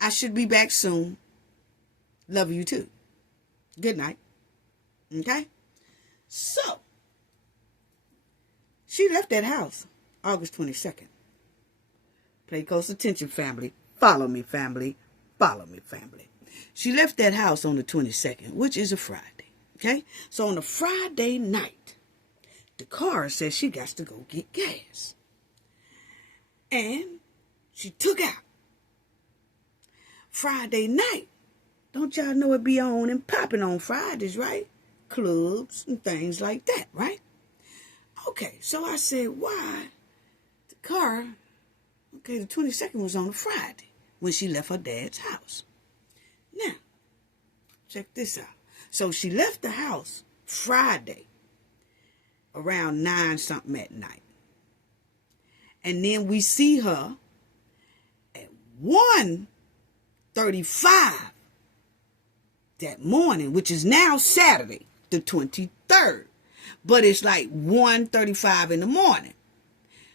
I should be back soon. Love you too. Good night. Okay? So, she left that house August 22nd. Pay close attention, family. Follow me, family. Follow me, family. She left that house on the 22nd, which is a Friday. Okay? So, on a Friday night, Dacara says she got to go get gas. And she took out. Friday night. Don't y'all know it be on and popping on Fridays, right? Clubs and things like that, right? Okay, so I said, why the car, okay, the 22nd was on a Friday when she left her dad's house. Now, check this out. So she left the house Friday around 9 something at night. And then we see her at 1:35 that morning, which is now Saturday, the 23rd. But it's like 1:35 in the morning.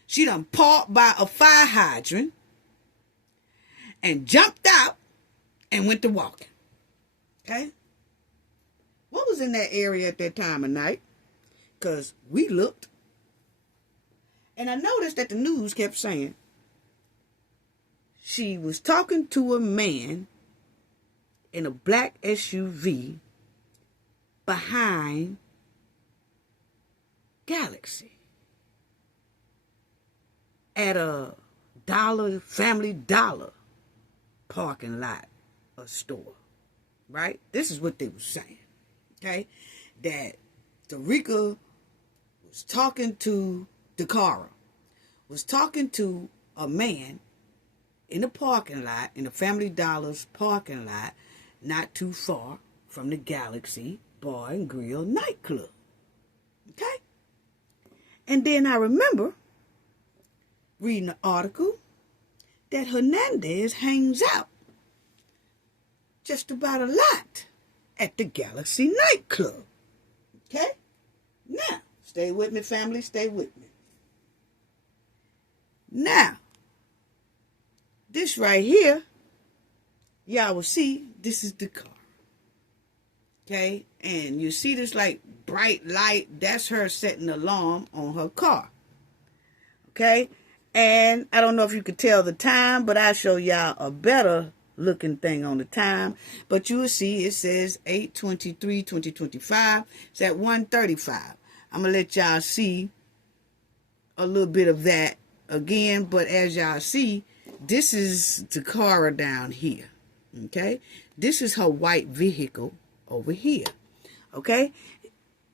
She done parked by a fire hydrant and jumped out and went to walking. Okay? What was in that area at that time of night? Because we looked. And I noticed that the news kept saying she was talking to a man in a black SUV behind Galaxy at a Family Dollar parking lot or store, right? This is what they were saying, okay? That Dacara was talking to a man in the parking lot, in the Family Dollar's parking lot, not too far from the Galaxy Bar and Grill nightclub. Okay? And then I remember reading an article that Hernandez hangs out just about a lot at the Galaxy nightclub. Okay? Now, stay with me, family, stay with me. Now, this right here, y'all will see this is the car. Okay, and you see this like bright light, that's her setting the alarm on her car. Okay, and I don't know if you could tell the time, but I'll show y'all a better looking thing on the time. But you will see it says 8/23/2025. It's at 1:35. I'm gonna let y'all see a little bit of that again, but as y'all see, this is Dacara down here. Okay, this is her white vehicle over here. Okay,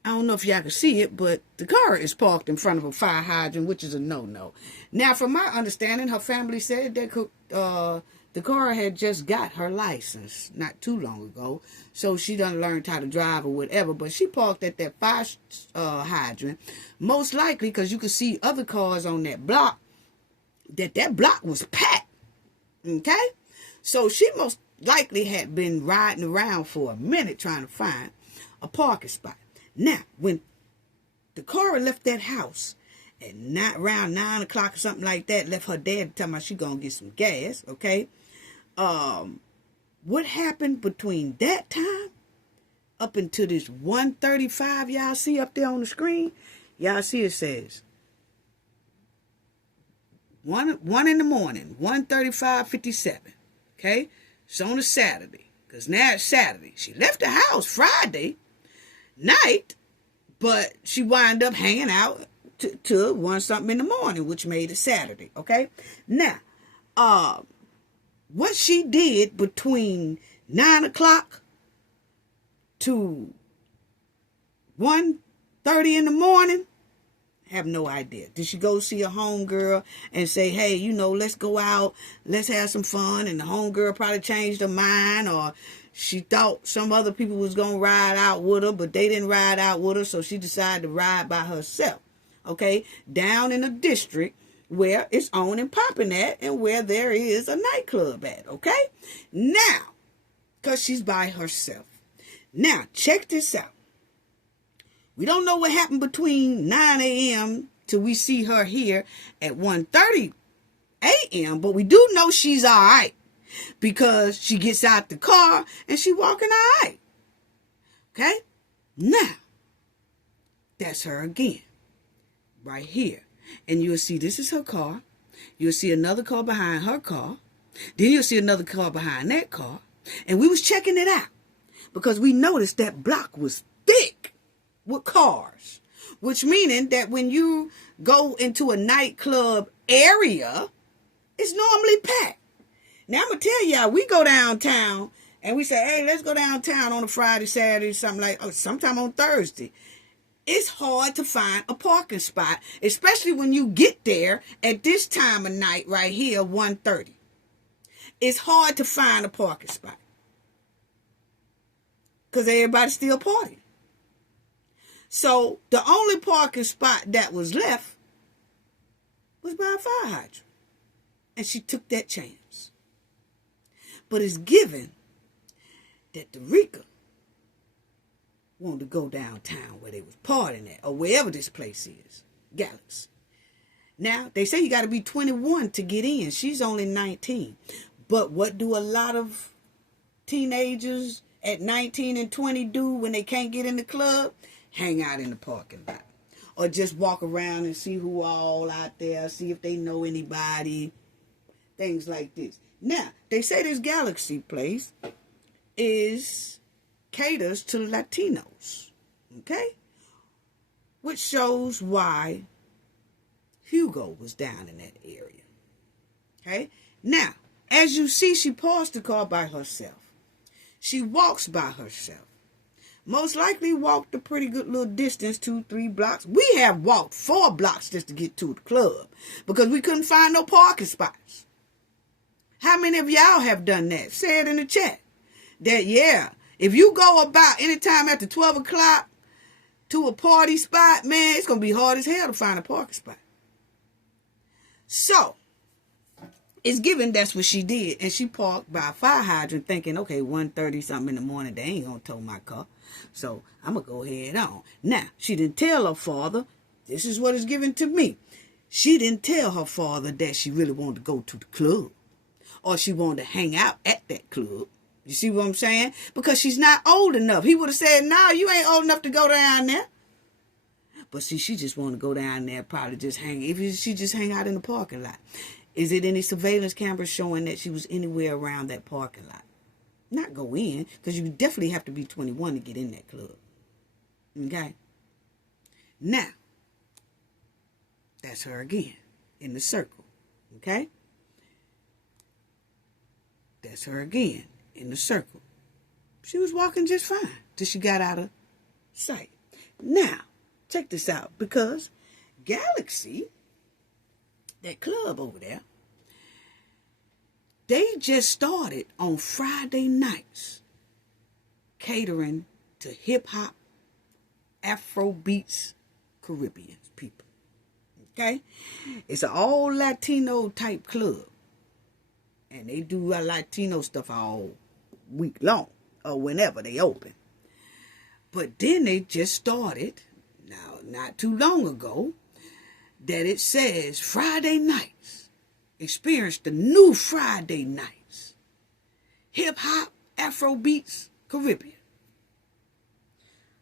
I don't know if y'all can see it, but the car is parked in front of a fire hydrant, which is a no-no. Now, from my understanding, her family said that the car had just got her license not too long ago, so she done learned how to drive or whatever, but she parked at that fire hydrant, most likely because you could see other cars on that block, that block was packed. Okay, so she most likely had been riding around for a minute trying to find a parking spot. Now, when Dacara left that house at around 9 o'clock or something like that, left her dad to tell her she gonna get some gas, okay? What happened between that time up until this 1:35 y'all see up there on the screen? Y'all see it says 1 in the morning, 1:35:57, okay? It's on a Saturday, because now it's Saturday. She left the house Friday night, but she wound up hanging out till 1 something in the morning, which made it Saturday, okay? Now, what she did between 9 o'clock to 1:30 in the morning, have no idea. Did she go see a homegirl and say, hey, let's go out, let's have some fun, and the homegirl probably changed her mind, or she thought some other people was going to ride out with her, but they didn't ride out with her, so she decided to ride by herself, okay, down in a district where it's on and popping at, and where there is a nightclub at, okay? Now, because she's by herself. Now, check this out. We don't know what happened between 9 a.m. till we see her here at 1:30 a.m., but we do know she's all right, because she gets out the car and she walking all right. Okay? Now, that's her again. Right here. And you'll see this is her car. You'll see another car behind her car. Then you'll see another car behind that car. And we was checking it out, because we noticed that block was thick with cars, which meaning that when you go into a nightclub area, it's normally packed. Now, I'm going to tell y'all, we go downtown and we say, hey, let's go downtown on a Friday, Saturday, sometime on Thursday. It's hard to find a parking spot, especially when you get there at this time of night right here, 1:30. It's hard to find a parking spot, because everybody's still partying. So the only parking spot that was left was by a fire hydrant. And she took that chance. But it's given that Dacara wanted to go downtown where they was partying at, or wherever this place is, Galaxy. Now, they say you got to be 21 to get in. She's only 19. But what do a lot of teenagers at 19 and 20 do when they can't get in the club? Hang out in the parking lot, or just walk around and see who all out there, see if they know anybody, things like this. Now, they say this Galaxy place caters to Latinos, okay? Which shows why Hugo was down in that area, okay? Now, as you see, she paused the car by herself. She walks by herself. Most likely walked a pretty good little distance, 2-3 blocks. We have walked 4 blocks just to get to the club, because we couldn't find no parking spots. How many of y'all have done that? Say it in the chat. That, yeah, if you go about anytime after 12 o'clock to a party spot, man, it's going to be hard as hell to find a parking spot. So, it's given that's what she did. And she parked by a fire hydrant thinking, okay, 1:30 something in the morning, they ain't going to tow my car. So, I'm going to go ahead on. Now, she didn't tell her father, this is what is given to me. She didn't tell her father that she really wanted to go to the club, or she wanted to hang out at that club. You see what I'm saying? Because she's not old enough. He would have said, no, you ain't old enough to go down there. But see, she just wanted to go down there, probably just hang. If she just hang out in the parking lot. Is it any surveillance cameras showing that she was anywhere around that parking lot? Not go in, because you definitely have to be 21 to get in that club. Okay? Now, that's her again, in the circle. Okay? That's her again, in the circle. She was walking just fine till she got out of sight. Now, check this out, because Galaxy, that club over there, they just started on Friday nights catering to hip-hop, Afrobeats, Caribbean people. Okay? It's an all Latino type club. And they do Latino stuff all week long, or whenever they open. But then they just started, now not too long ago, that it says Friday nights. Experience the new Friday nights. Hip-hop, Afrobeats, Caribbean.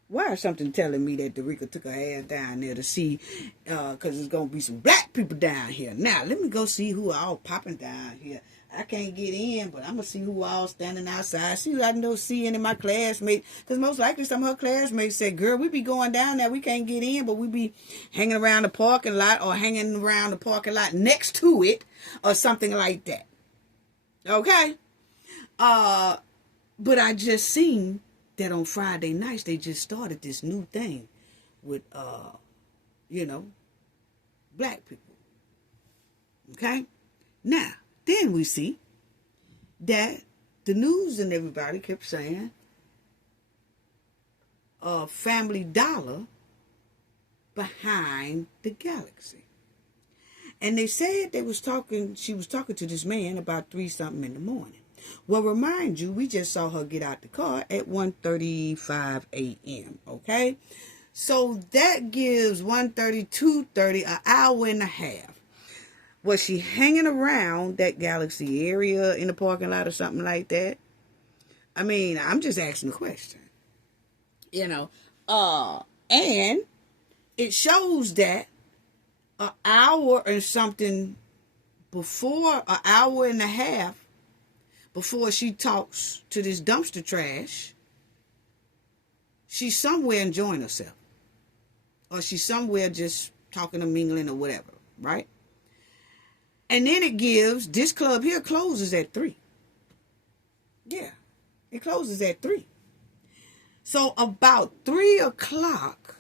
Why is something telling me that Danica took her ass down there to see, because there's going to be some black people down here. Now, let me go see who all popping down here. I can't get in, but I'm going to see who all standing outside. See who I know see any of my classmates. Because most likely some of her classmates said, girl, we be going down there. We can't get in, but we be hanging around the parking lot or hanging around the parking lot next to it or something like that. Okay? But I just seen that on Friday nights they just started this new thing with, black people. Okay? Now, then we see that the news and everybody kept saying Family Dollar behind the Galaxy. And they said she was talking to this man about 3-something in the morning. Well, remind you, we just saw her get out the car at 1:35 a.m., okay? So that gives 1:30, 2:30, an hour and a half. Was she hanging around that Galaxy area in the parking lot or something like that? I mean, I'm just asking a question. And it shows that an hour and something before, an hour and a half before she talks to this dumpster trash, she's somewhere enjoying herself. Or she's somewhere just talking or mingling or whatever, right? And then it gives, this club here closes at 3. Yeah, it closes at 3. So about 3 o'clock,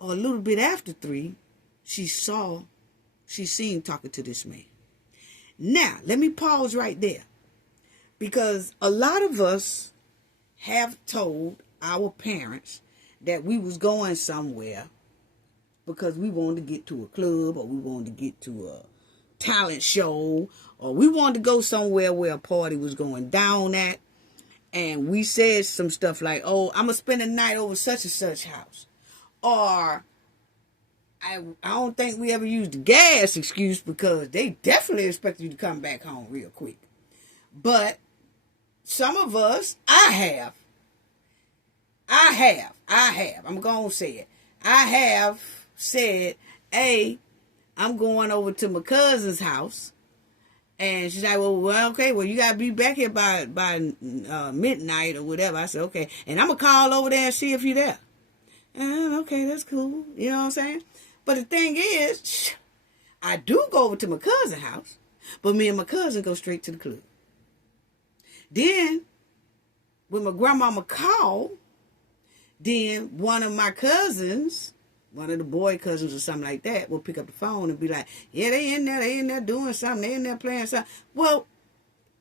or a little bit after 3, she's seen talking to this man. Now, let me pause right there. Because a lot of us have told our parents that we was going somewhere because we wanted to get to a club, or we wanted to get to a talent show, or we wanted to go somewhere where a party was going down at. And we said some stuff like, oh, I'm going to spend the night over such and such house. Or, I don't think we ever used the gas excuse, because they definitely expect you to come back home real quick. But some of us, I have. I'm going to say it. I have said, hey, I'm going over to my cousin's house. And she's like, well, okay, well, you got to be back here by midnight or whatever. I said, okay. And I'm going to call over there and see if you're there. Okay, that's cool. You know what I'm saying? But the thing is, I do go over to my cousin's house, but me and my cousin go straight to the club. Then, when my grandmama called, then one of my cousins, one of the boy cousins or something like that, will pick up the phone and be like, yeah, they in there doing something, they in there playing something. Well,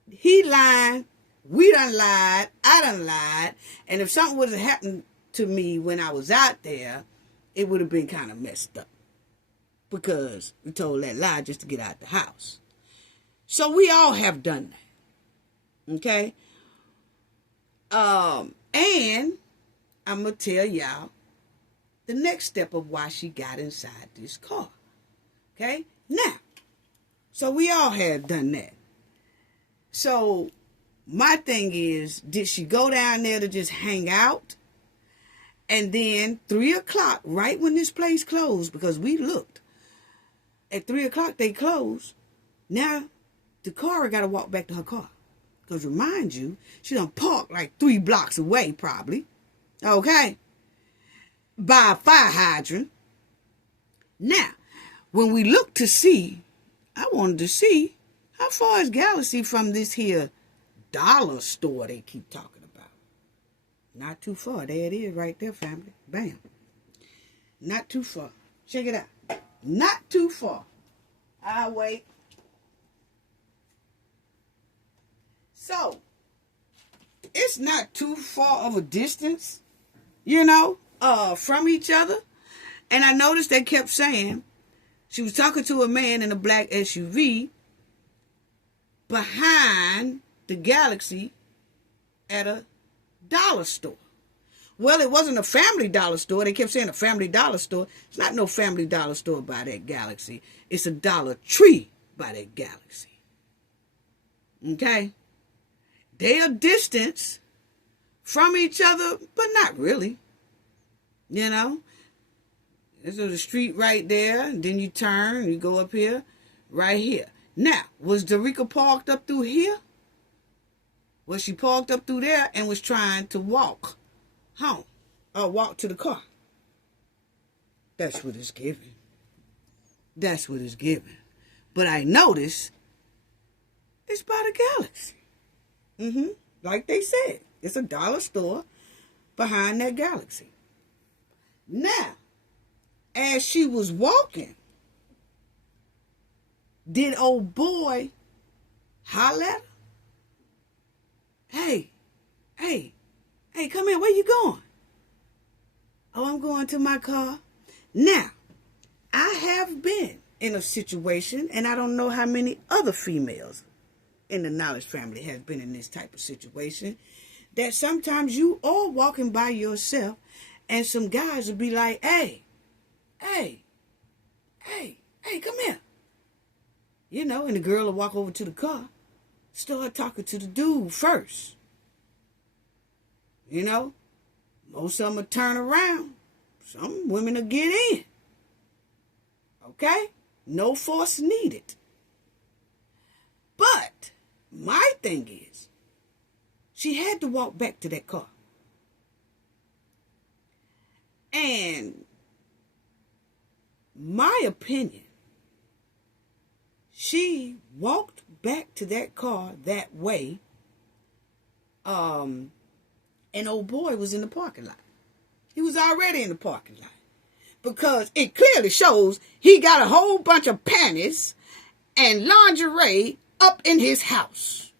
he lied, we done lied, I done lied, and if something would have happened to me when I was out there, it would have been kind of messed up, because we told that lie just to get out the house. So we all have done that, okay? And I'm going to tell y'all the next step of why she got inside this car. Okay? Now, so we all have done that. So my thing is, did she go down there to just hang out? And then 3 o'clock, right when this place closed, because we looked, at 3 o'clock they closed. Now, Dacara got to walk back to her car. Because remind you, she done parked like 3 blocks away probably. Okay? By a fire hydrant. Now, when we looked to see, I wanted to see, how far is Galaxy from this here dollar store they keep talking about? Not too far. There it is right there, family. Bam. Not too far. Check it out. Not too far. I'll wait. So, it's not too far of a distance, from each other. And I noticed they kept saying she was talking to a man in a black SUV behind the Galaxy at a dollar store. Well, it wasn't a Family Dollar store. They kept saying a Family Dollar store. It's not no Family Dollar store by that Galaxy. It's a Dollar Tree by that Galaxy. Okay? They are distance from each other, but not really. There's a street right there, and then you turn, you go up here, right here. Now, was Danica parked up through here? Was she parked up through there and was trying to walk home or walk to the car? That's what it's giving. That's what it's giving. But I noticed it's by the Galaxy. Like they said, it's a dollar store behind that Galaxy. Now, as she was walking, did old boy holler at her? Hey, come here, where you going? Oh, I'm going to my car. Now, I have been in a situation, and I don't know how many other females in the Knowledge family has been in this type of situation, that sometimes you are walking by yourself and some guys will be like, hey, come here. And the girl will walk over to the car, start talking to the dude first. Most of them will turn around. Some women will get in. Okay? No force needed. But my thing is, she had to walk back to that car. And my opinion, she walked back to that car that way, and old boy was in the parking lot. He was already in the parking lot. Because it clearly shows he got a whole bunch of panties and lingerie up in his house.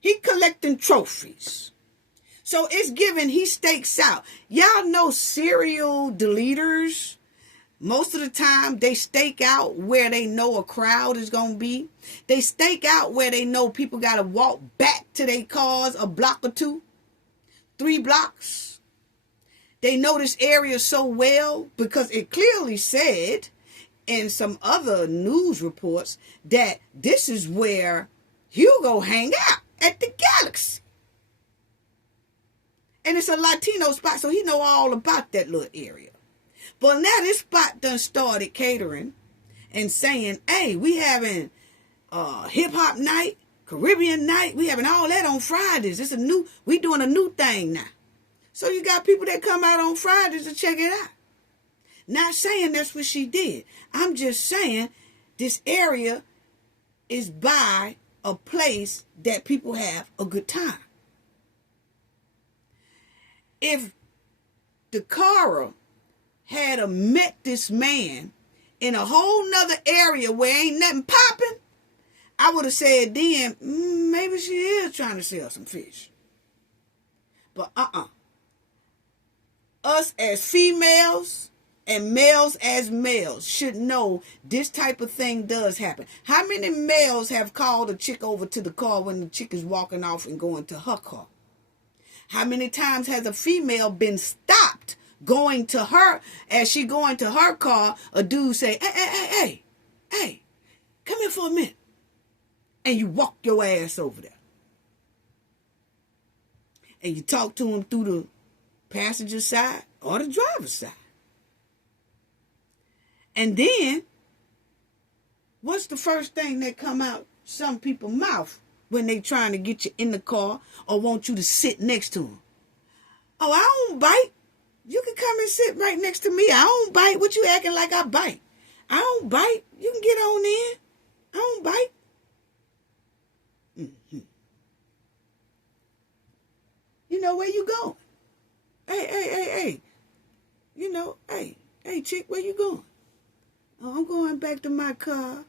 He collecting trophies. So it's given he stakes out. Y'all know serial deleters. Most of the time they stake out where they know a crowd is going to be. They stake out where they know people got to walk back to their cars a block or 2, 3 blocks. They know this area so well because it clearly said in some other news reports that this is where Hugo hang out at the Galaxy. And it's a Latino spot, so he know all about that little area. But now this spot done started catering and saying, hey, we having hip-hop night, Caribbean night. We having all that on Fridays. We doing a new thing now. So you got people that come out on Fridays to check it out. Not saying that's what she did. I'm just saying this area is by a place that people have a good time. If Dacara had met this man in a whole nother area where ain't nothing popping, I would have said then, maybe she is trying to sell some fish. But us as females and males as males should know this type of thing does happen. How many males have called a chick over to the car when the chick is walking off and going to her car? How many times has a female been stopped going to her, as she going to her car, a dude say, hey, come here for a minute. and you walk your ass over there. And you talk to him through the passenger side or the driver's side. And then, what's the first thing that come out some people's mouth when they trying to get you in the car or want you to sit next to them? Oh, I don't bite. You can come and sit right next to me. I don't bite. What you acting like I bite? I don't bite. You can get on in. I don't bite. Mm-hmm. You know where you going? Hey. You know, hey, chick, where you going? Oh, I'm going back to my car.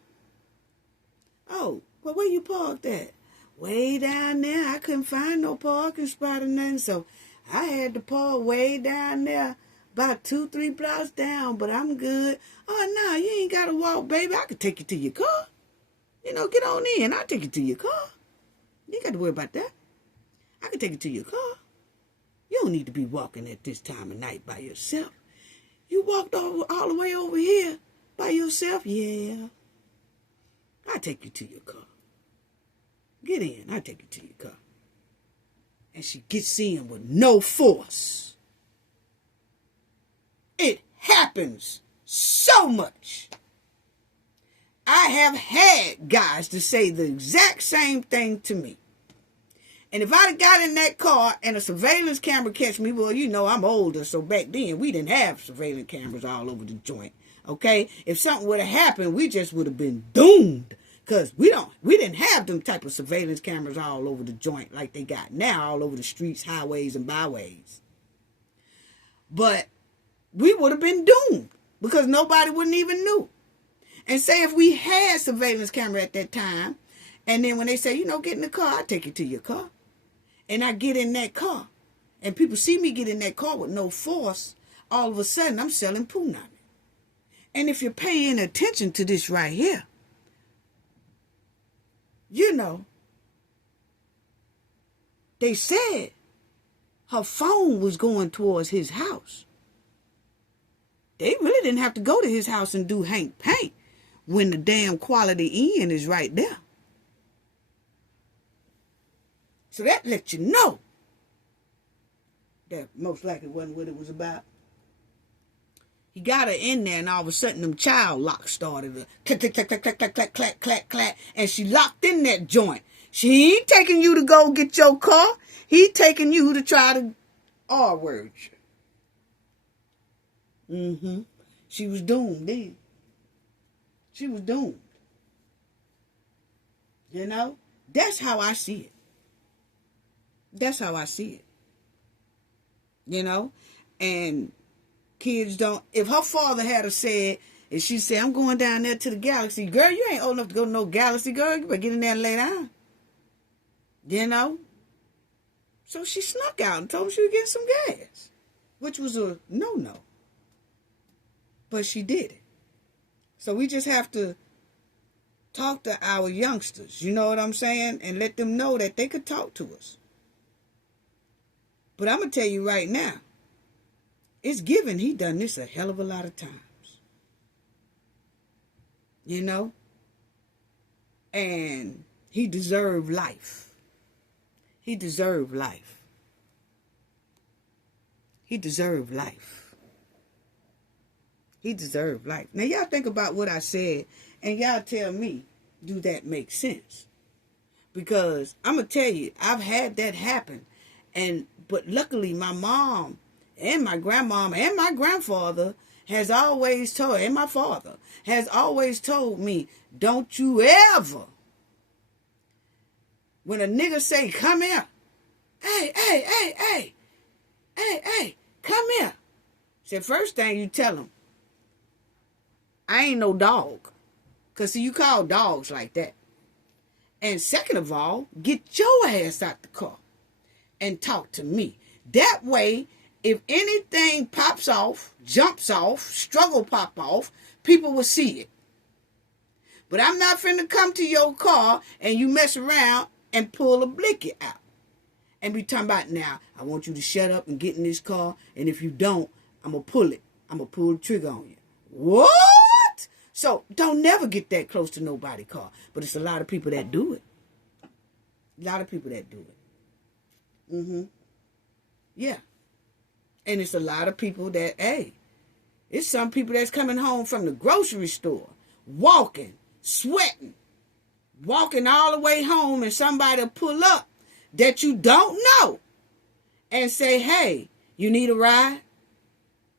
Oh, well, where you parked at? Way down there. I couldn't find no parking spot or nothing, so I had to park way down there, about 2-3 blocks down, but I'm good. Oh, no, you ain't got to walk, baby. I could take you to your car. You know, get on in. I'll take you to your car. You ain't got to worry about that. I can take you to your car. You don't need to be walking at this time of night by yourself. You walked all the way over here by yourself? Yeah. I'll take you to your car. Get in. I'll take you to your car. And she gets in with no force. It happens so much. I have had guys to say the exact same thing to me. And if I'd have got in that car and a surveillance camera catch me, well, you know, I'm older, so back then we didn't have surveillance cameras all over the joint, okay? If something would have happened, we just would have been doomed, because we didn't have them type of surveillance cameras all over the joint like they got now, all over the streets, highways, and byways. But we would have been doomed, because nobody wouldn't even knew. And say if we had surveillance camera at that time, and then when they say, you know, get in the car, I'll take you to your car. And I get in that car, and people see me get in that car with no force, all of a sudden I'm selling punani. And if you're paying attention to this right here, you know, they said her phone was going towards his house. They really didn't have to go to his house and do Hank Paint when the damn Quality Inn is right there. So that lets you know that most likely wasn't what it was about. He got her in there, and all of a sudden them child locks started. Clack, clack, clack, clack, clack, clack, clack, clack, clack, clack. And she locked in that joint. She ain't taking you to go get your car. He taking you to try to R-word you. Mm-hmm. She was doomed then. She was doomed. You know? That's how I see it. That's how I see it. You know? And kids don't... If her father had said, and she said, I'm going down there to the Galaxy. Girl, you ain't old enough to go to no Galaxy, girl. You better get in there and lay down. You know? So she snuck out and told him she was getting some gas. Which was a no-no. But she did it. So we just have to talk to our youngsters. You know what I'm saying? And let them know that they could talk to us. But I'm going to tell you right now, it's given he done this a hell of a lot of times. You know? And he deserved life. He deserved life. He deserved life. He deserved life. Now, y'all think about what I said, and y'all tell me, do that make sense? Because I'm going to tell you, I've had that happen. But luckily, my mom and my grandmom and my grandfather has always told, and my father has always told me, don't you ever, when a nigga say, come here, hey, come here. Say, first thing you tell him, I ain't no dog. Because, see, you call dogs like that. And second of all, get your ass out the car and talk to me. That way, if anything pops off, jumps off, struggle pop off, people will see it. But I'm not finna come to your car and you mess around and pull a blicky out. And be talking about, now, I want you to shut up and get in this car. And if you don't, I'm going to pull it. I'm going to pull the trigger on you. What? So don't never get that close to nobody's car. But it's a lot of people that do it. A lot of people that do it. Yeah. And it's a lot of people that, hey, it's some people that's coming home from the grocery store, walking, sweating, walking all the way home, and somebody will pull up that you don't know and say, hey, you need a ride?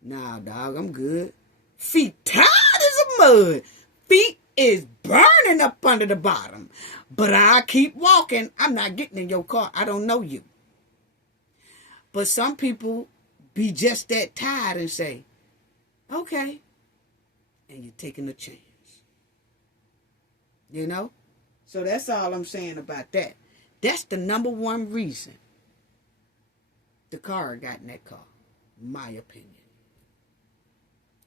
Nah, dog, I'm good. Feet tired as a mud. Feet is burning up under the bottom. But I keep walking. I'm not getting in your car. I don't know you. But some people be just that tired and say, okay. And you're taking a chance. You know? So that's all I'm saying about that. That's the number one reason Dacara got in that car. My opinion.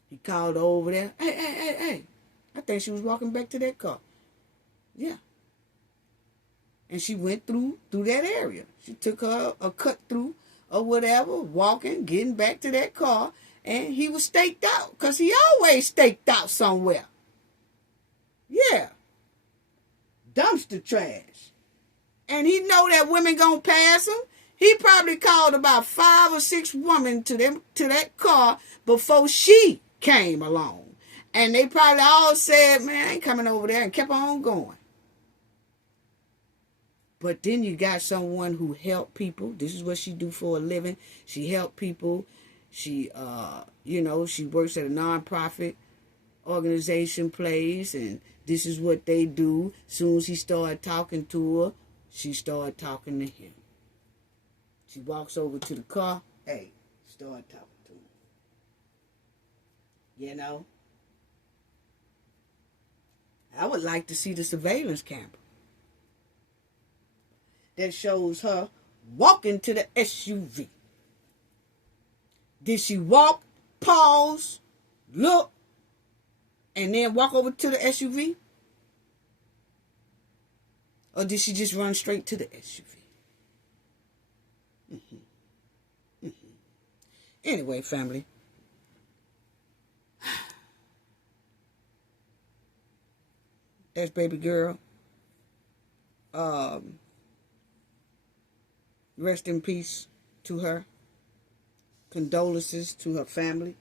He called over there. Hey. I think she was walking back to that car. Yeah. And she went through that area. She took her a cut through or whatever, walking, getting back to that car, and he was staked out because he always staked out somewhere. Yeah. Dumpster trash. And he know that women gonna pass him. He probably called about 5 or 6 women to that car before she came along. And they probably all said, man, I ain't coming over there, and kept on going. But then you got someone who helped people. This is what she do for a living. She helped people. She, she works at a nonprofit organization place, and this is what they do. Soon as he started talking to her, she started talking to him. She walks over to the car. Hey, start talking to him. You know? I would like to see the surveillance camera that shows her walking to the SUV. Did she walk, pause, look, and then walk over to the SUV? Or did she just run straight to the SUV? Anyway, family. That's baby girl. Rest in peace to her. Condolences to her family.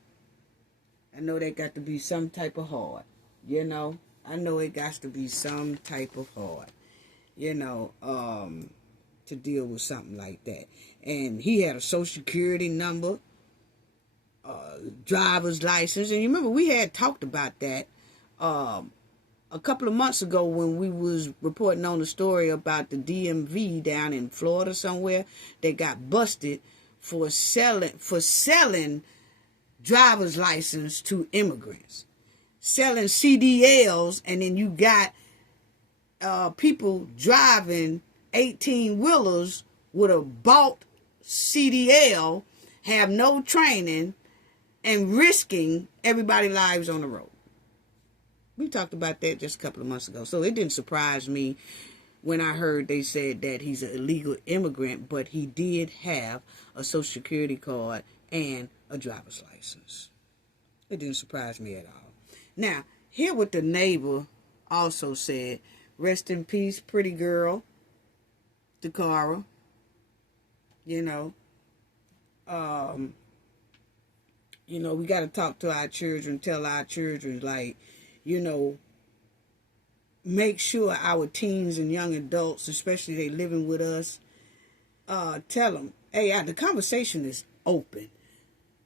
I know they got to be some type of hard. You know, I know it got to be some type of hard. You know, to deal with something like that. And he had a social security number, driver's license. And you remember we had talked about that a couple of months ago when we was reporting on the story about the DMV down in Florida somewhere that got busted for selling driver's license to immigrants, selling CDLs, and then you got people driving 18-wheelers with a bought CDL, have no training, and risking everybody's lives on the road. We talked about that just a couple of months ago. So it didn't surprise me when I heard they said that he's an illegal immigrant, but he did have a social security card and a driver's license. It didn't surprise me at all. Now, hear what the neighbor also said. Rest in peace, pretty girl, Dacara. You know, we got to talk to our children, tell our children, like, make sure our teens and young adults, especially they living with us, tell them, hey, the conversation is open.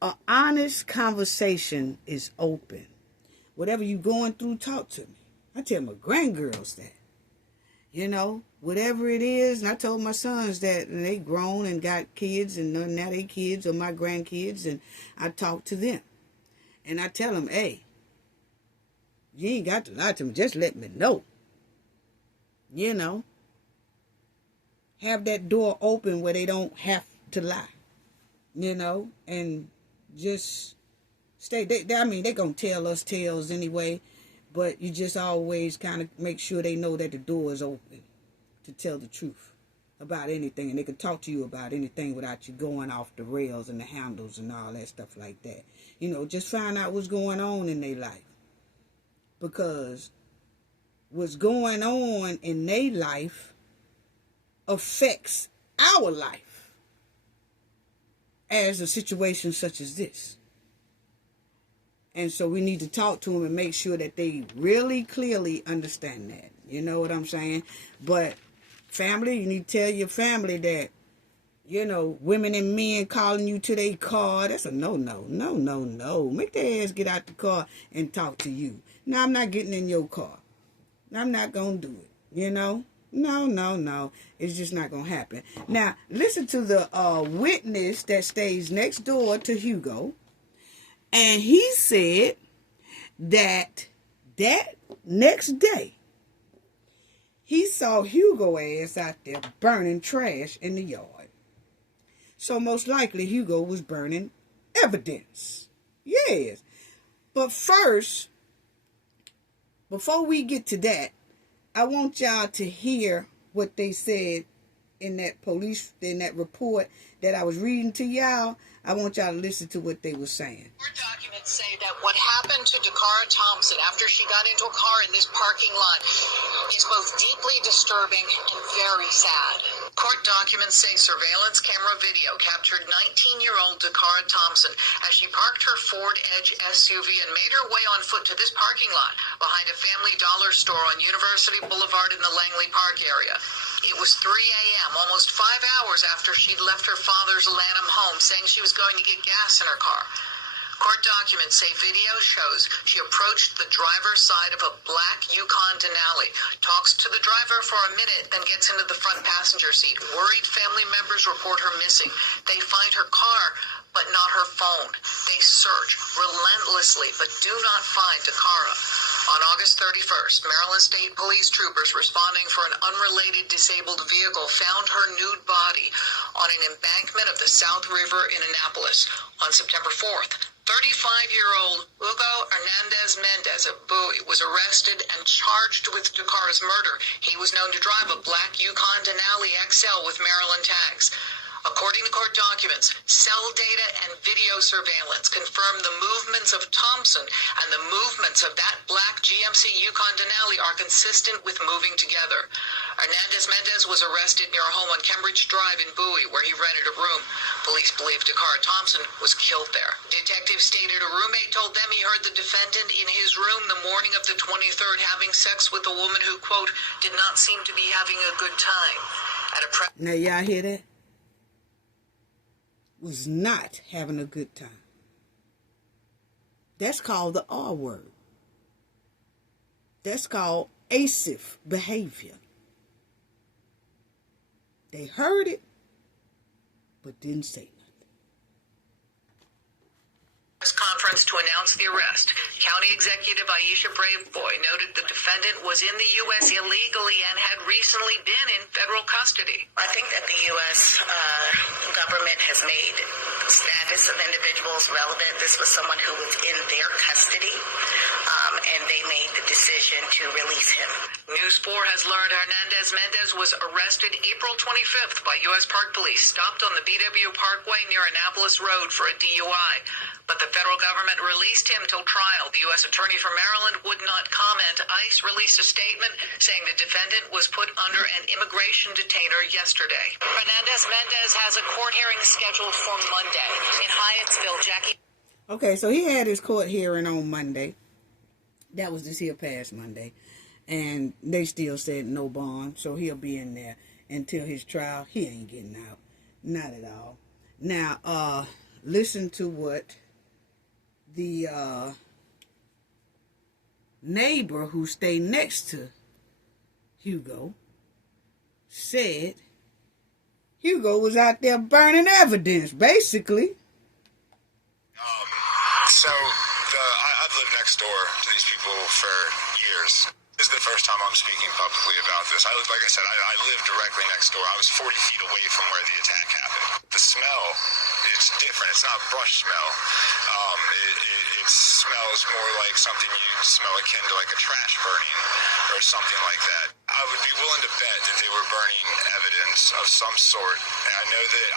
An honest conversation is open. Whatever you going through, talk to me. I tell my grandgirls that. Whatever it is, and I told my sons that, and they grown and got kids, and now they kids are my grandkids, and I talk to them. And I tell them, hey, you ain't got to lie to me, just let me know. Have that door open where they don't have to lie. And just stay. They going to tell us tales anyway, but you just always kind of make sure they know that the door is open to tell the truth about anything, and they can talk to you about anything without you going off the rails and the handles and all that stuff like that. Just find out what's going on in their life, because what's going on in their life affects our life as a situation such as this. And so we need to talk to them and make sure that they really clearly understand that. You know what I'm saying? But family, you need to tell your family that, you know, women and men calling you to their car, that's a no-no. No. Make their ass get out the car and talk to you. No, I'm not getting in your car. I'm not going to do it. You know? No. It's just not going to happen. Now, listen to the witness that stays next door to Hugo. And he said that next day, he saw Hugo ass out there burning trash in the yard. So most likely Hugo was burning evidence. Yes. But first, before we get to that, I want y'all to hear what they said in that report that I was reading to y'all. I want y'all to listen to what they were saying. Court documents say that what happened to Dacara Thompson after she got into a car in this parking lot is both deeply disturbing and very sad. Court documents say surveillance camera video captured 19-year-old Dacara Thompson as she parked her Ford Edge SUV and made her way on foot to this parking lot behind a Family Dollar store on University Boulevard in the Langley Park area. It was 3 a.m., almost 5 hours after she'd left her father's Lanham home, saying she was going to get gas in her car. Court documents say video shows she approached the driver's side of a black Yukon Denali, talks to the driver for a minute, then gets into the front passenger seat. Worried family members report her missing. They find her car, but not her phone. They search relentlessly, but do not find Dacara. On August 31st, Maryland State Police troopers responding for an unrelated disabled vehicle found her nude body on an embankment of the South River in Annapolis. On September 4th, 35-year-old Hugo Hernandez-Mendez of Bowie was arrested and charged with Dakara's murder. He was known to drive a black Yukon Denali XL with Maryland tags. According to court documents, cell data and video surveillance confirm the movements of Thompson and the movements of that black GMC Yukon Denali are consistent with moving together. Hernandez-Mendez was arrested near a home on Cambridge Drive in Bowie, where he rented a room. Police believe Dacara Thompson was killed there. Detectives stated a roommate told them he heard the defendant in his room the morning of the 23rd having sex with a woman who, quote, did not seem to be having a good time. Now, y'all hear that? Was not having a good time. That's called the R word. That's called asif behavior. They heard it, but didn't say nothing. Conference to announce the arrest. County Executive Aisha Braveboy noted the defendant was in the U.S. illegally and had recently been in federal custody. I think that the U.S. Government has made status of individuals relevant. This was someone who was in their custody, and they made the decision to release him. News 4 has learned Hernandez-Mendez was arrested April 25th by U.S. Park Police, stopped on the BW Parkway near Annapolis Road for a DUI. But the federal government released him till trial. The U.S. Attorney for Maryland would not comment. ICE released a statement saying the defendant was put under an immigration detainer yesterday. Hernandez-Mendez has a court hearing scheduled for Monday in Hyattsville. Jackie. Okay, so he had his court hearing on Monday. That was this here past Monday. And they still said no bond, so he'll be in there until his trial. He ain't getting out. Not at all. Now, listen to what the neighbor who stayed next to Hugo said Hugo was out there burning evidence, basically. I've lived next door to these people for years. This is the first time I'm speaking publicly about this. Like I said, I live directly next door. I was 40 feet away from where the attack happened. The smell, it's different. It's not brush smell. It smells more like something you smell akin to like a trash burning or something like that. I would be willing to bet that they were burning evidence of some sort. And I know that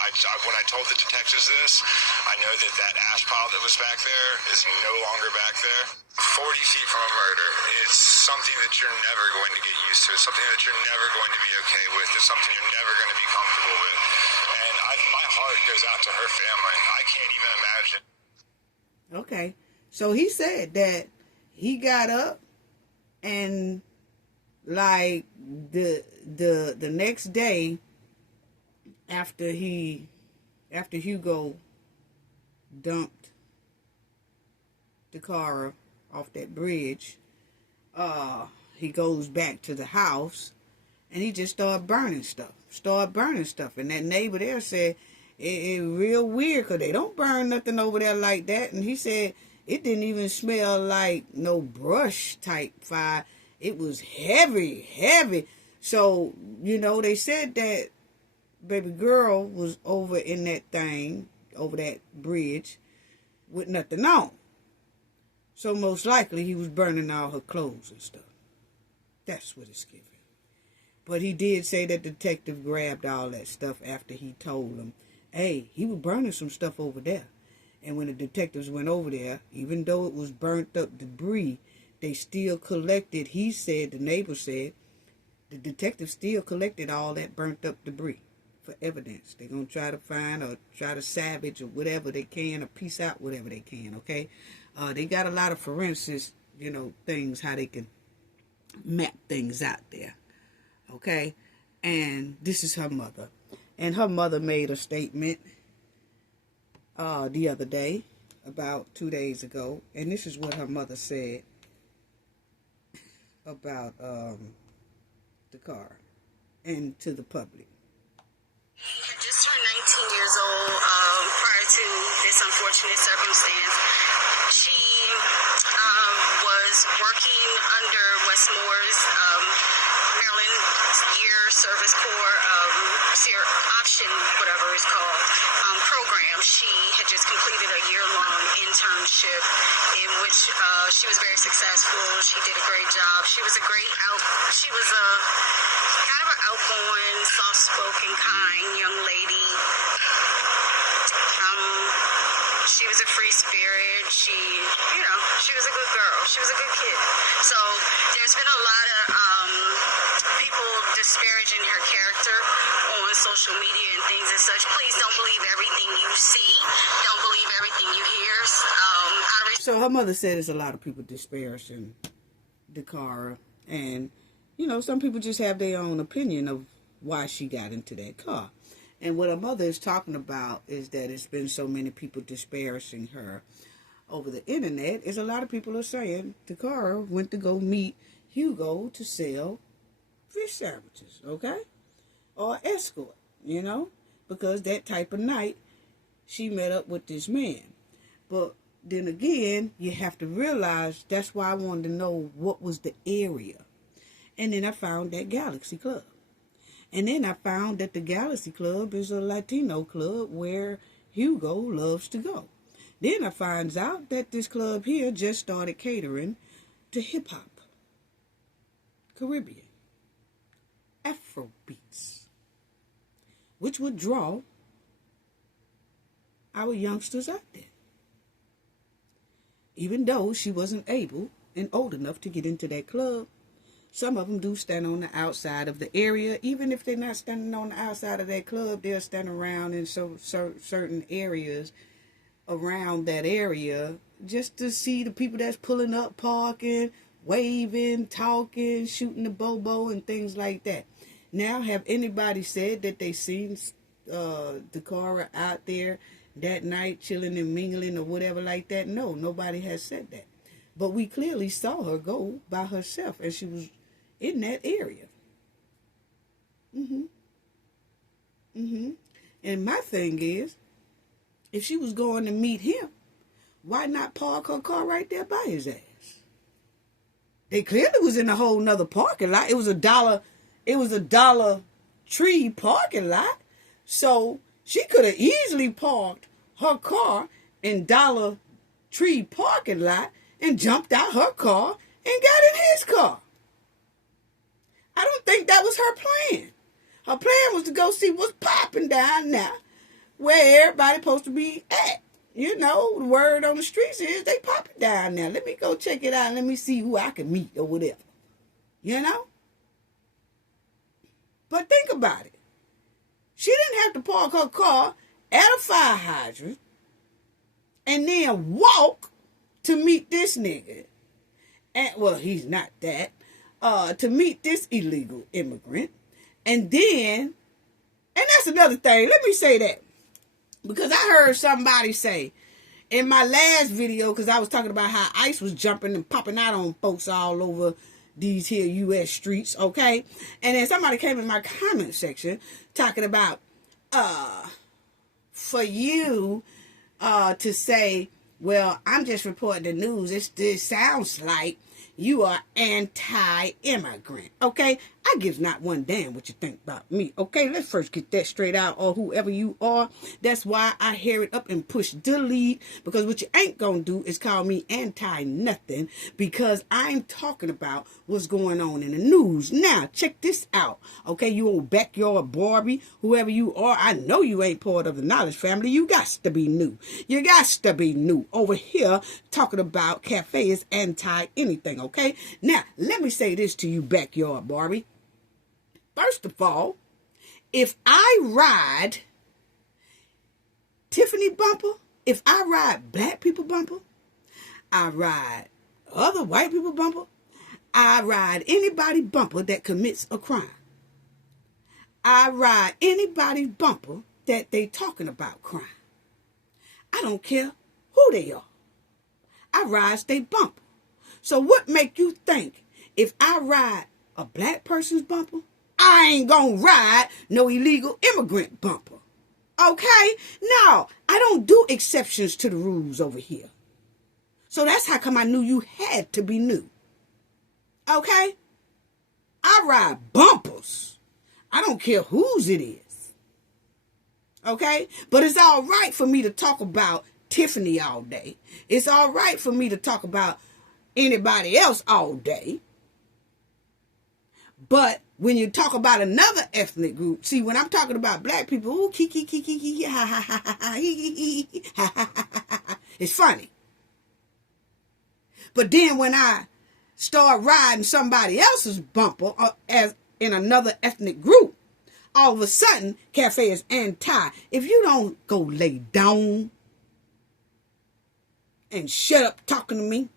when I told the detectives this, I know that ash pile that was back there is no longer back there. 40 feet from a murder. It's something that you're never going to get used to. It's something that you're never going to be okay with. It's something you're never going to be comfortable with. And my heart goes out to her family. I can't even imagine. Okay. So he said that he got up and like the next day after Hugo dumped Dacara off that bridge, he goes back to the house and he just started burning stuff. And that neighbor there said it real weird because they don't burn nothing over there like that. And he said it didn't even smell like no brush type fire. It was heavy. So, they said that baby girl was over in that thing, over that bridge, with nothing on. So most likely he was burning all her clothes and stuff. That's what it's giving. But he did say that the detective grabbed all that stuff after he told him, hey, he was burning some stuff over there. And when the detectives went over there, even though it was burnt up debris, they still collected, he said, the neighbor said, the detectives still collected all that burnt up debris for evidence. They're going to try to find or try to salvage or whatever they can or piece out whatever they can, okay? They got a lot of forensics, things, how they can map things out there, okay? And this is her mother. And her mother made a statement the other day, about 2 days ago, and this is what her mother said about Dacara and to the public. He had just turned 19 years old prior to this unfortunate circumstance. She was working under Westmore's Maryland Year Service Corps option, whatever it's called, program. She had just completed a year-long internship in which she was very successful. She did a great job. She was a kind of an outgoing, soft-spoken, kind young lady. She was a free spirit. She was a good girl. She was a good kid. So there's been a lot of people disparaging her character on social media and things and such. Please don't believe everything you see. Don't believe everything you hear. So her mother said there's a lot of people disparaging Dacara, and some people just have their own opinion of why she got into that car. And what her mother is talking about is that it's been so many people disparaging her over the internet. Is a lot of people are saying Dacara went to go meet Hugo to sell fish sandwiches, okay? Or escort, because that type of night she met up with this man. But then again, you have to realize that's why I wanted to know what was the area. And then I found that Galaxy Club. And then I found that the Galaxy Club is a Latino club where Hugo loves to go. Then I finds out that this club here just started catering to hip-hop, Caribbean, Afrobeats, which would draw our youngsters out there. Even though she wasn't able and old enough to get into that club, some of them do stand on the outside of the area. Even if they're not standing on the outside of that club, they'll stand around in certain areas around that area just to see the people that's pulling up, parking, waving, talking, shooting the bobo and things like that. Now, have anybody said that they seen Dacara out there that night chilling and mingling or whatever like that? No, nobody has said that. But we clearly saw her go by herself, and she was in that area. And my thing is, if she was going to meet him, why not park her car right there by his ass? They clearly was in a whole nother parking lot. It was a Dollar Tree parking lot. So she could have easily parked her car in Dollar Tree parking lot and jumped out her car and got in his car. I don't think that was her plan. Her plan was to go see what's popping down there where everybody's supposed to be at. The word on the streets is they popping down there. Let me go check it out. Let me see who I can meet or whatever. You know? But think about it. She didn't have to park her car at a fire hydrant and then walk to meet this nigga. And, well, he's not that. To meet this illegal immigrant. And then, and that's another thing. Let me say that. Because I heard somebody say in my last video, because I was talking about how ICE was jumping and popping out on folks all over these here U.S. streets, okay? And then somebody came in my comment section talking about, for you to say, well, I'm just reporting the news. This sounds like you are anti-immigrant, okay? I gives not one damn what you think about me, okay? Let's first get that straight out, or whoever you are. That's why I hear it up and push delete, because what you ain't gonna do is call me anti-nothing, because I'm talking about what's going on in the news. Now, check this out, okay? You old backyard Barbie, whoever you are, I know you ain't part of the knowledge family. You got to be new. You got to be new. Over here, talking about Cafe is anti-anything, okay? Now, let me say this to you, backyard Barbie. First of all, if I ride Tiffany bumper, if I ride black people bumper, I ride other white people bumper, I ride anybody bumper that commits a crime. I ride anybody's bumper that they talking about crime. I don't care who they are. I ride their bumper. So what make you think if I ride a black person's bumper, I ain't gonna ride no illegal immigrant bumper? Okay? No, I don't do exceptions to the rules over here. So that's how come I knew you had to be new. Okay? I ride bumpers. I don't care whose it is. Okay? But it's all right for me to talk about Tiffany all day. It's all right for me to talk about anybody else all day. But when you talk about another ethnic group, see, when I'm talking about black people, ooh, kiki, ha, ha, ha, ha, ha, ha, ha, it's funny. But then when I start riding somebody else's bumper as in another ethnic group, all of a sudden, Cafe is anti. If you don't go lay down and shut up talking to me.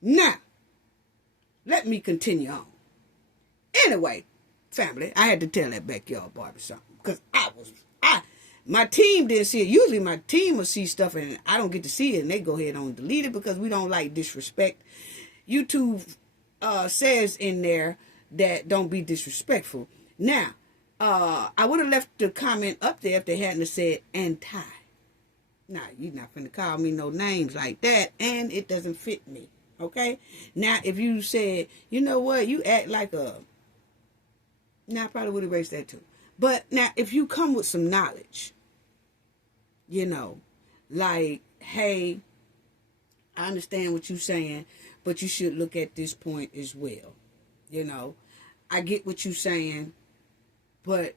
Now, let me continue on. Anyway, family, I had to tell that backyard Barbie something. Because my team didn't see it. Usually my team will see stuff and I don't get to see it. And they go ahead and delete it because we don't like disrespect. YouTube says in there that don't be disrespectful. Now, I would have left the comment up there if they hadn't said anti. Now, you're not going to call me no names like that. And it doesn't fit me. Okay? Now, if you said, you know what, you act like a... Now, I probably would erase that too. But now, if you come with some knowledge, you know, like, hey, I understand what you're saying, but you should look at this point as well. You know, I get what you're saying, but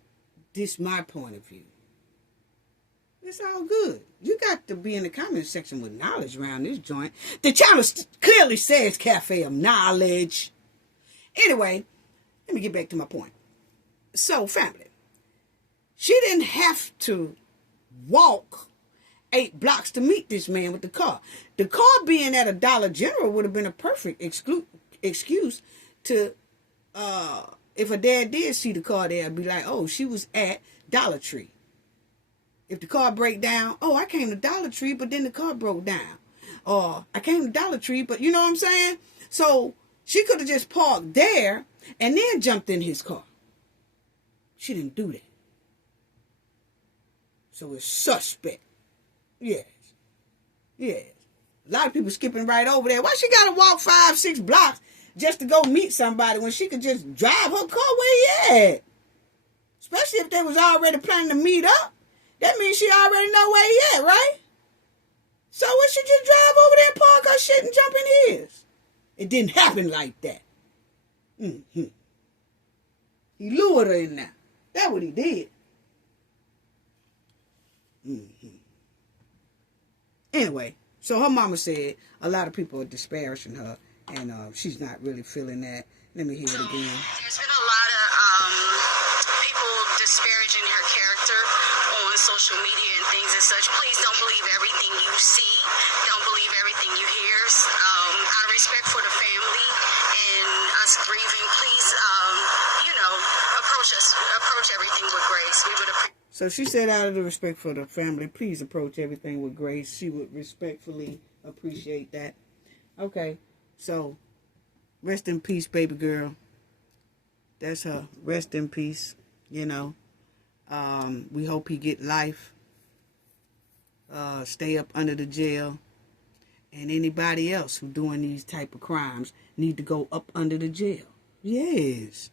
this my point of view. It's all good. You got to be in the comment section with knowledge around this joint. The channel clearly says Cafe of Knowledge. Anyway, let me get back to my point. So, family, she didn't have to walk 8 blocks to meet this man with the car. The car being at a Dollar General would have been a perfect excuse to, if her dad did see the car there, I'd be like, oh, she was at Dollar Tree. If the car break down, oh, I came to Dollar Tree, but then the car broke down. Or I came to Dollar Tree, but you know what I'm saying? So she could have just parked there and then jumped in his car. She didn't do that. So it's suspect. Yes. Yes. A lot of people skipping right over there. Why she got to walk 5-6 blocks just to go meet somebody when she could just drive her car where he at? Especially if they was already planning to meet up. That means she already know where he at, right? So we should just drive over there and park her shit and jump in his. It didn't happen like that. He lured her in there. That's what he did. Anyway, So her mama said a lot of people are disparaging her, and she's not really feeling that. Let me hear it again. There's been a lot of people disparaging her character on social media and things and such. Please don't believe everything you see. Don't believe everything you hear. Out of respect for the family and us grieving, please, approach everything with grace. We would appreciate. So she said, out of the respect for the family, please approach everything with grace. She would respectfully appreciate that. Okay, so rest in peace, baby girl. That's her. Rest in peace. We hope he get life. Stay up under the jail. And anybody else who doing these type of crimes need to go up under the jail. Yes.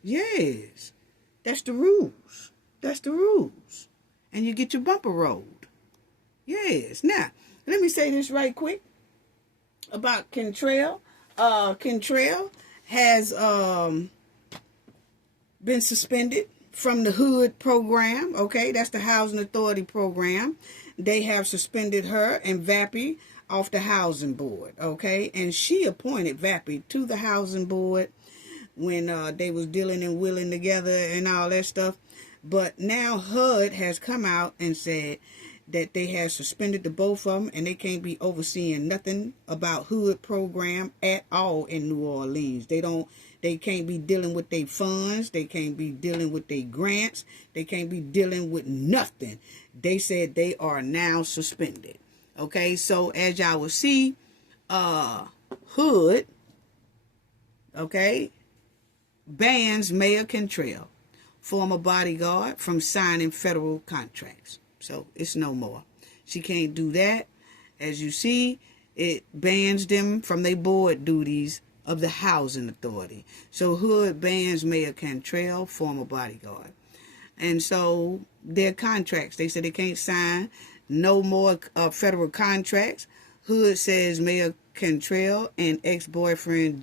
That's the rules. And you get your bumper rolled. Yes. Now, let me say this right quick about Kentrell. Kentrell has been suspended from the HUD program. Okay, that's the Housing Authority program. They have suspended her and Vappy off the housing board. Okay, and she appointed Vappy to the housing board when they was dealing and willing together and all that stuff. But now HUD has come out and said that they have suspended the both of them, and they can't be overseeing nothing about HUD program at all in New Orleans. They can't be dealing with their funds. They can't be dealing with their grants. They can't be dealing with nothing. They said they are now suspended. Okay, so as y'all will see, HUD, okay, bans Mayor Kentrell, former bodyguard, from signing federal contracts. So it's no more. She can't do that. As you see, it bans them from their board duties of the Housing Authority. So HUD bans Mayor Kentrell, former bodyguard. And so their contracts, they said they can't sign no more federal contracts. HUD says Mayor Kentrell and ex-boyfriend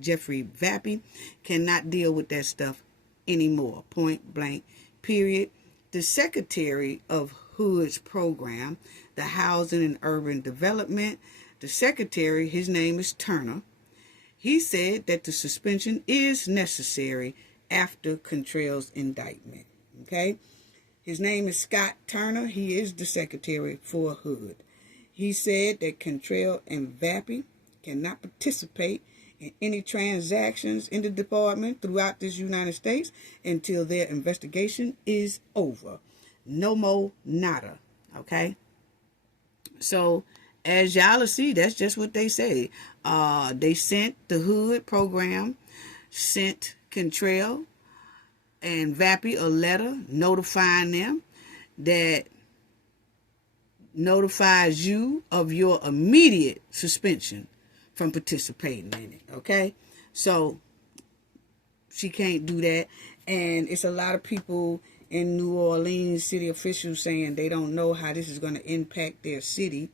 Jeffrey Vappy cannot deal with that stuff anymore. Point blank, period. The secretary of HUD's program, the Housing and Urban Development, the secretary, his name is Turner. He said that the suspension is necessary after Kentrell's indictment. Okay? His name is Scott Turner. He is the secretary for HUD. He said that Kentrell and Vappy cannot participate in any transactions in the department throughout this United States until their investigation is over. No more nada. Okay? So, as y'all see, that's just what they say. They sent the HUD program, sent Kentrell and Vappy a letter notifying them that notifies you of your immediate suspension from participating in it. Okay? So, she can't do that. And it's a lot of people in New Orleans, city officials, saying they don't know how this is going to impact their city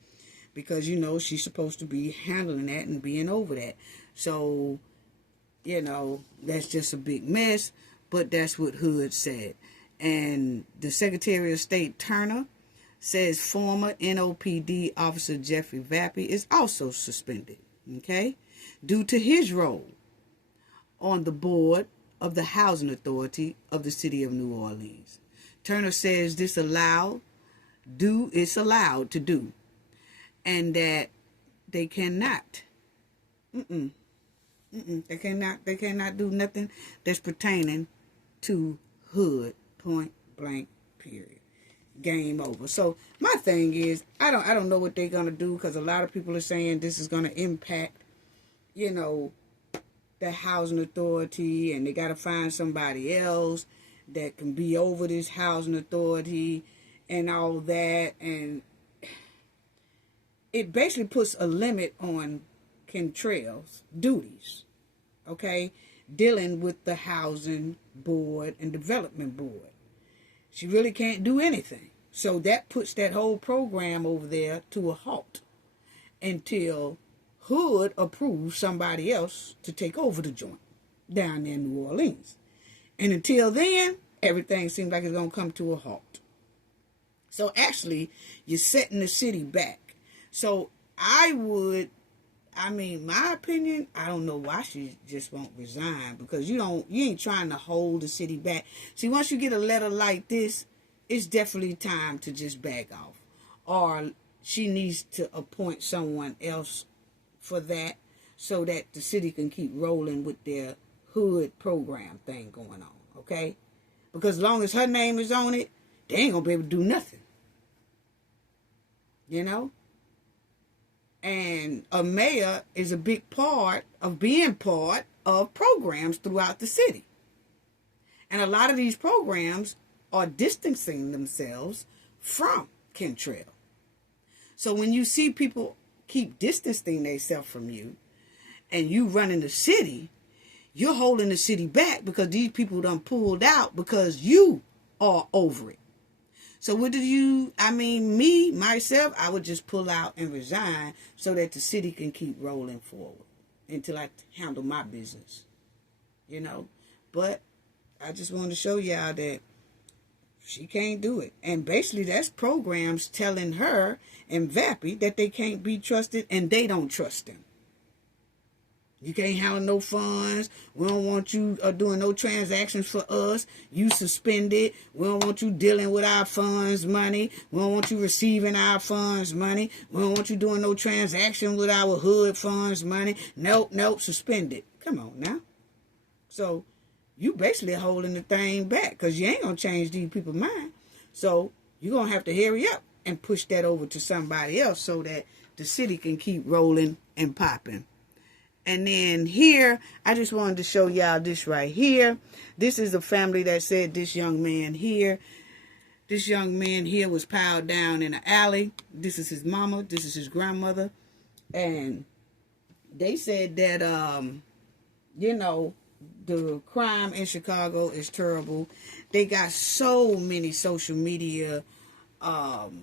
because, she's supposed to be handling that and being over that. So, that's just a big mess, but that's what HUD said. And the Secretary of State, Turner, says former NOPD officer Jeffrey Vappy is also suspended, okay, due to his role on the board of the Housing Authority of the City of New Orleans. Turner says it's allowed to do, and that they cannot, they cannot do nothing that's pertaining to HUD, point blank, period. Game over. So my thing is, I don't know what they're gonna do, because a lot of people are saying this is gonna impact, the Housing Authority, and they got to find somebody else that can be over this Housing Authority and all that. And it basically puts a limit on Kentrell's duties, okay, dealing with the Housing Board and Development Board. She really can't do anything. So that puts that whole program over there to a halt until HUD approves somebody else to take over the joint down there in New Orleans. And until then, everything seems like it's going to come to a halt. So actually, you're setting the city back. So my opinion, I don't know why she just won't resign, because you ain't trying to hold the city back. See, once you get a letter like this, it's definitely time to just back off. Or she needs to appoint someone else for that, so that the city can keep rolling with their hood program thing going on, okay? Because as long as her name is on it, they ain't gonna be able to do nothing. You know? And a mayor is a big part of being part of programs throughout the city. And a lot of these programs are distancing themselves from chemtrail. So when you see people keep distancing themselves from you, and you running the city, you're holding the city back, because these people done pulled out because you are over it. So what myself, I would just pull out and resign so that the city can keep rolling forward until I handle my business, you know. But I just wanted to show y'all that she can't do it. And basically that's programs telling her and Vappy that they can't be trusted, and they don't trust them. You can't handle no funds. We don't want you doing no transactions for us. You suspended. We don't want you dealing with our funds money. We don't want you receiving our funds money. We don't want you doing no transaction with our hood funds money. Nope, suspended. Come on now. So you basically holding the thing back, because you ain't going to change these people's mind. So you're going to have to hurry up and push that over to somebody else so that the city can keep rolling and popping. And then here, I just wanted to show y'all this right here. This is a family that said this young man here was piled down in an alley. This is his mama. This is his grandmother. And they said that, the crime in Chicago is terrible. They got so many social media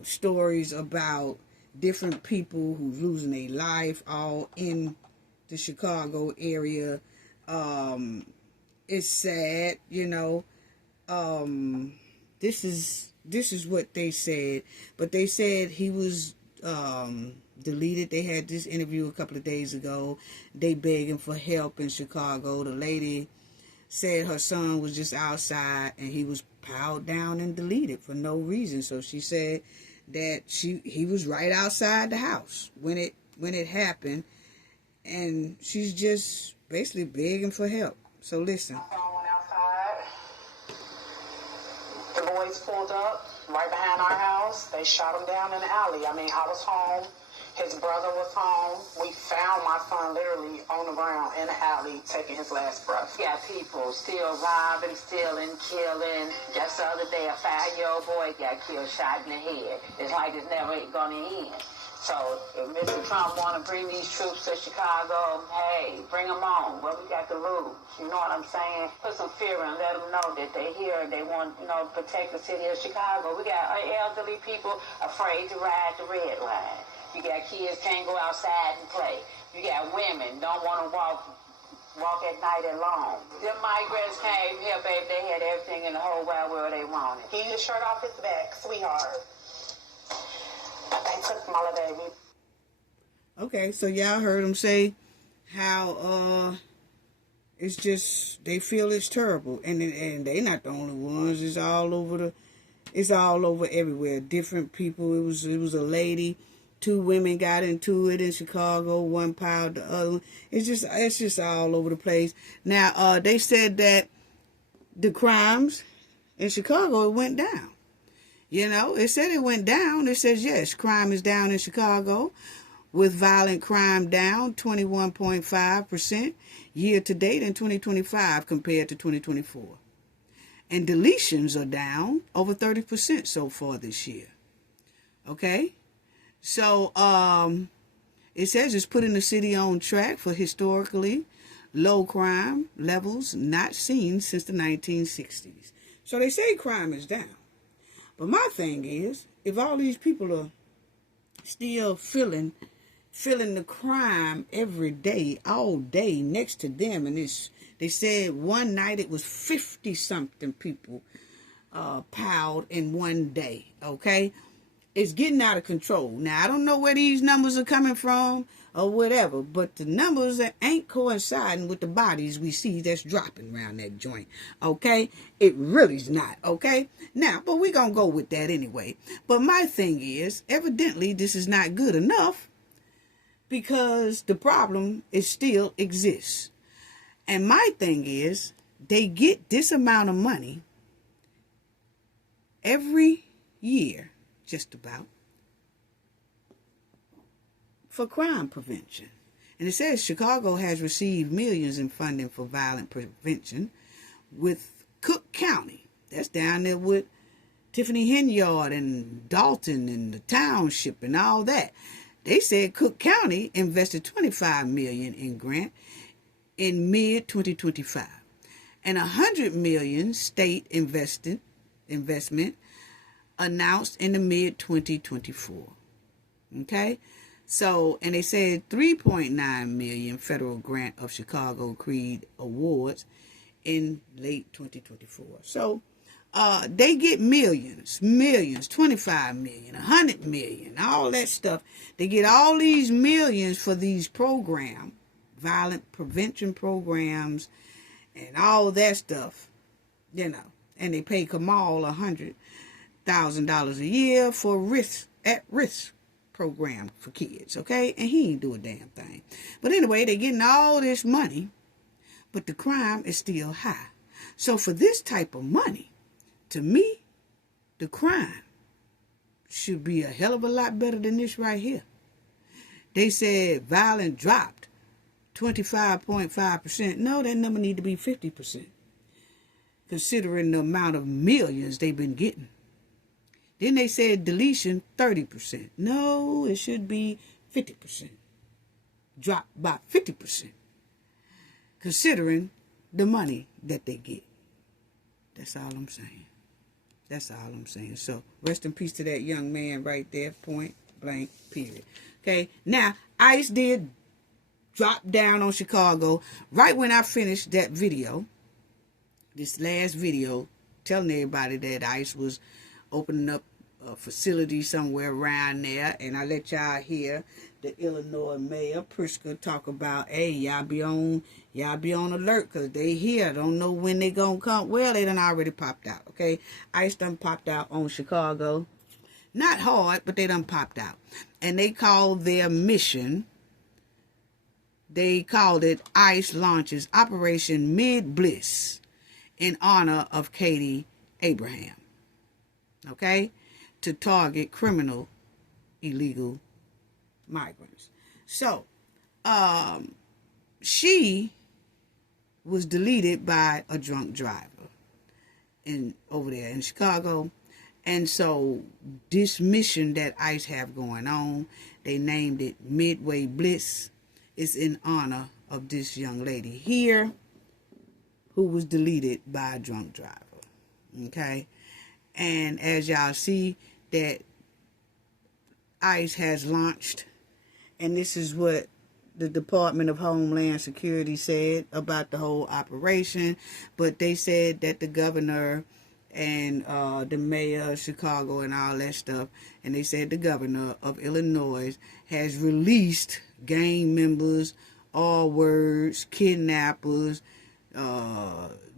stories about different people who's losing their life all in the Chicago area. It's sad, this is what they said. But they said he was deleted. They had this interview a couple of days ago. They begging for help in Chicago. The lady said her son was just outside and he was piled down and deleted for no reason. So she said that he was right outside the house when it happened. And she's just basically begging for help. So listen. I went outside. The boys pulled up right behind our house. They shot him down in the alley. I was home. His brother was home. We found my son literally on the ground in the alley taking his last breath. You got people still robbing, stealing, killing. Just the other day, a 5-year-old boy got killed, shot in the head. It's like it's never going to end. So if Mr. Trump want to bring these troops to Chicago, hey, bring them on. What we got to lose? You know what I'm saying? Put some fear in, let them know that they're here and they want, protect the city of Chicago. We got elderly people afraid to ride the red line. You got kids can't go outside and play. You got women don't want to walk at night alone. Them migrants came here, baby. They had everything in the whole wide world they wanted. He had his shirt off his back, sweetheart. They took my little baby. Okay, so y'all heard them say how it's just they feel it's terrible, and they not the only ones. It's all over everywhere. Different people. It was a lady. 2 women got into it in Chicago. One piled the other one. It's just all over the place. Now they said that the crimes in Chicago went down. It said it went down. It says, yes, crime is down in Chicago, with violent crime down 21.5% year to date in 2025 compared to 2024. And deletions are down over 30% so far this year. Okay? So, it says it's putting the city on track for historically low crime levels not seen since the 1960s. So they say crime is down. But my thing is, if all these people are still feeling the crime every day, all day next to them, and they said one night it was 50-something people piled in one day, okay? It's getting out of control. Now, I don't know where these numbers are coming from or whatever, but the numbers ain't coinciding with the bodies we see that's dropping around that joint, okay? It really's not, okay? Now, but we're going to go with that anyway. But my thing is, evidently, this is not good enough because the problem is still exists. And my thing is, they get this amount of money every year, just about, for crime prevention. And it says Chicago has received millions in funding for violent prevention with Cook County. That's down there with Tiffany Henyard and Dalton and the township and all that. They said Cook County invested $25 million in grant in mid-2025 and $100 million state investment announced in the mid-2024. Okay? So, and they said $3.9 million federal grant of Chicago Creed Awards in late 2024. So, they get millions, 25 million, 100 million, all that stuff. They get all these millions for these programs, violent prevention programs, and all that stuff, you know. And they pay Kamal $100,000 a year for at-risk program for kids, okay? And he ain't do a damn thing. But anyway, they're getting all this money, but the crime is still high. So for this type of money, to me, the crime should be a hell of a lot better than this right here. They said violence dropped 25.5%. No, that number need to be 50%, considering the amount of millions they've been getting. Then they said deletion 30%. No, it should be 50%. Dropped by 50%, considering the money that they get. That's all I'm saying. That's all I'm saying. So, rest in peace to that young man right there, point blank, period. Okay, now, ICE did drop down on Chicago right when I finished that video, this last video, telling everybody that ICE was opening up a facility somewhere around there, and I let y'all hear the Illinois Mayor Pritzker talk about, hey, y'all be on alert, because they here, don't know when they gonna come. Well, they done already popped out, okay? ICE done popped out on Chicago. Not hard, but they done popped out. And they called their mission, they called it ICE launches Operation Mid-Bliss in honor of Katie Abraham, okay? To target criminal illegal migrants. So, she was deleted by a drunk driver over there in Chicago. And so this mission that ICE have going on, they named it Midway Bliss, is in honor of this young lady here who was deleted by a drunk driver. Okay? And as y'all see, that ICE has launched, and this is what the Department of Homeland Security said about the whole operation. But they said that the governor and the mayor of Chicago and all that stuff, and they said the governor of Illinois has released gang members, all words, kidnappers,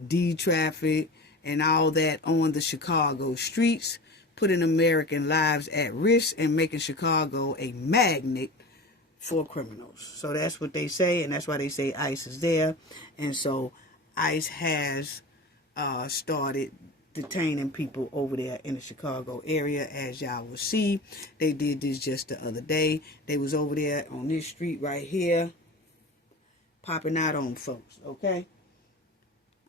D-traffic, and all that on the Chicago streets, putting American lives at risk and making Chicago a magnet for criminals. So that's what they say, and that's why they say ICE is there. And so ICE has started detaining people over there in the Chicago area, as y'all will see. They did this just the other day. They was over there on this street right here, popping out on folks, okay?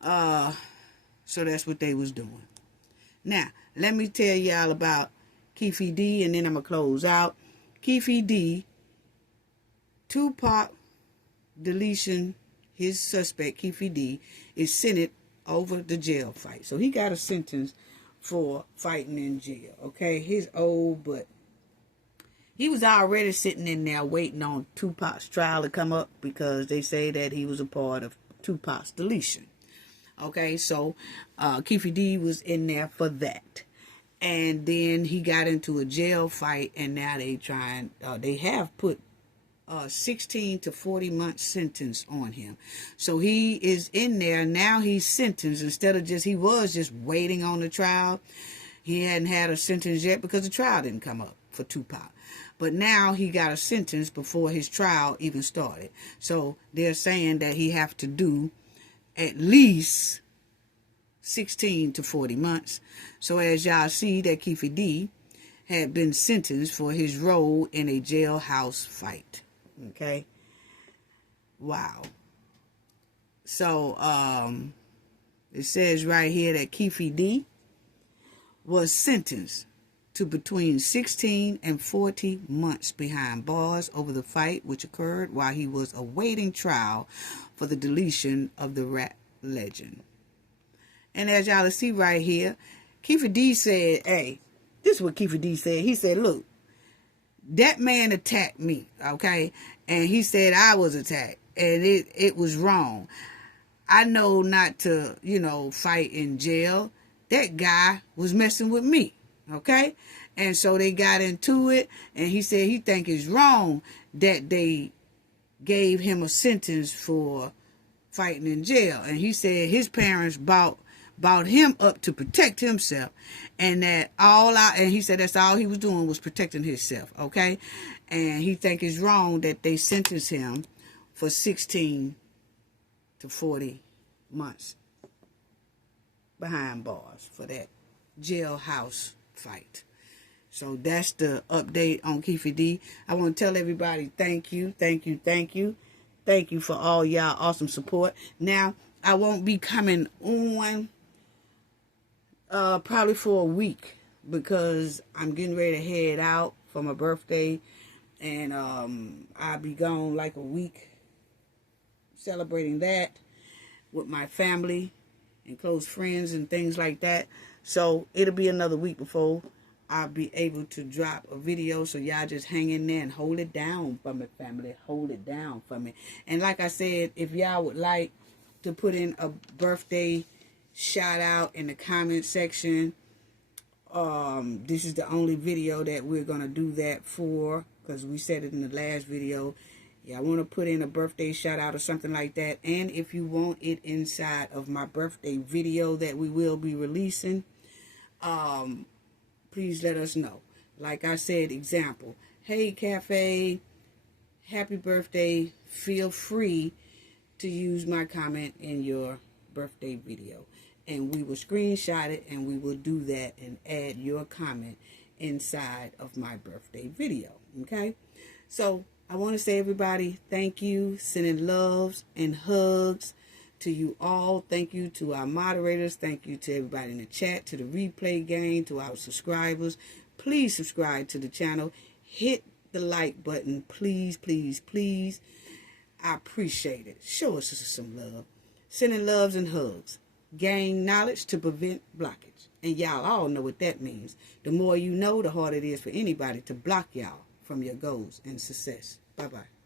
So that's what they was doing. Now, let me tell y'all about Keffe D, and then I'm going to close out. Keffe D, Tupac deletion, his suspect, Keffe D, is sentenced over the jail fight. So he got a sentence for fighting in jail, okay? He's old, but he was already sitting in there waiting on Tupac's trial to come up because they say that he was a part of Tupac's deletion. Okay, so Keffe D was in there for that. And then he got into a jail fight, and now they have put 16 to 40 month sentence on him. So he is in there now. He's sentenced instead of he was just waiting on the trial. He hadn't had a sentence yet because the trial didn't come up for Tupac. But now he got a sentence before his trial even started. So they're saying that he have to do at least 16 to 40 months. So as y'all see, that Keffe D had been sentenced for his role in a jailhouse fight. Okay. Wow. So it says right here that Keffe D was sentenced to between 16 and 40 months behind bars over the fight, which occurred while he was awaiting trial for the deletion of the rap legend. And as y'all see right here, Keffe D said, hey, this is what Keffe D said. He said, look, that man attacked me, okay? And he said I was attacked, and it was wrong. I know not to, fight in jail. That guy was messing with me, okay? And so they got into it, and he said he think it's wrong that they gave him a sentence for fighting in jail. And he said his parents bought him up to protect himself, and he said that's all he was doing was protecting himself, okay? And he think it's wrong that they sentenced him for 16 to 40 months behind bars for that jailhouse fight. So that's the update on Keffe D. I want to tell everybody thank you for all y'all awesome support. Now, I won't be coming on probably for a week because I'm getting ready to head out for my birthday, and I'll be gone like a week celebrating that with my family and close friends and things like that. So it'll be another week before I'll be able to drop a video. So y'all just hang in there and hold it down for me, family. Hold it down for me. And like I said, if y'all would like to put in a birthday shout out in the comment section, this is the only video that we're gonna do that for, because we said it in the last video. I want to put in a birthday shout out or something like that. And if you want it inside of my birthday video that we will be releasing, please let us know. Like I said, example, hey Cafe, happy birthday. Feel free to use my comment in your birthday video, and we will screenshot it, and we will do that and add your comment inside of my birthday video. Okay, so I want to say, everybody, thank you, sending loves and hugs to you all. Thank you to our moderators. Thank you to everybody in the chat, to the replay gang, to our subscribers. Please subscribe to the channel. Hit the like button, please, please, please. I appreciate it. Show us some love. Sending loves and hugs. Gain knowledge to prevent blockage. And y'all all know what that means. The more you know, the harder it is for anybody to block y'all from your goals and success. Bye-bye.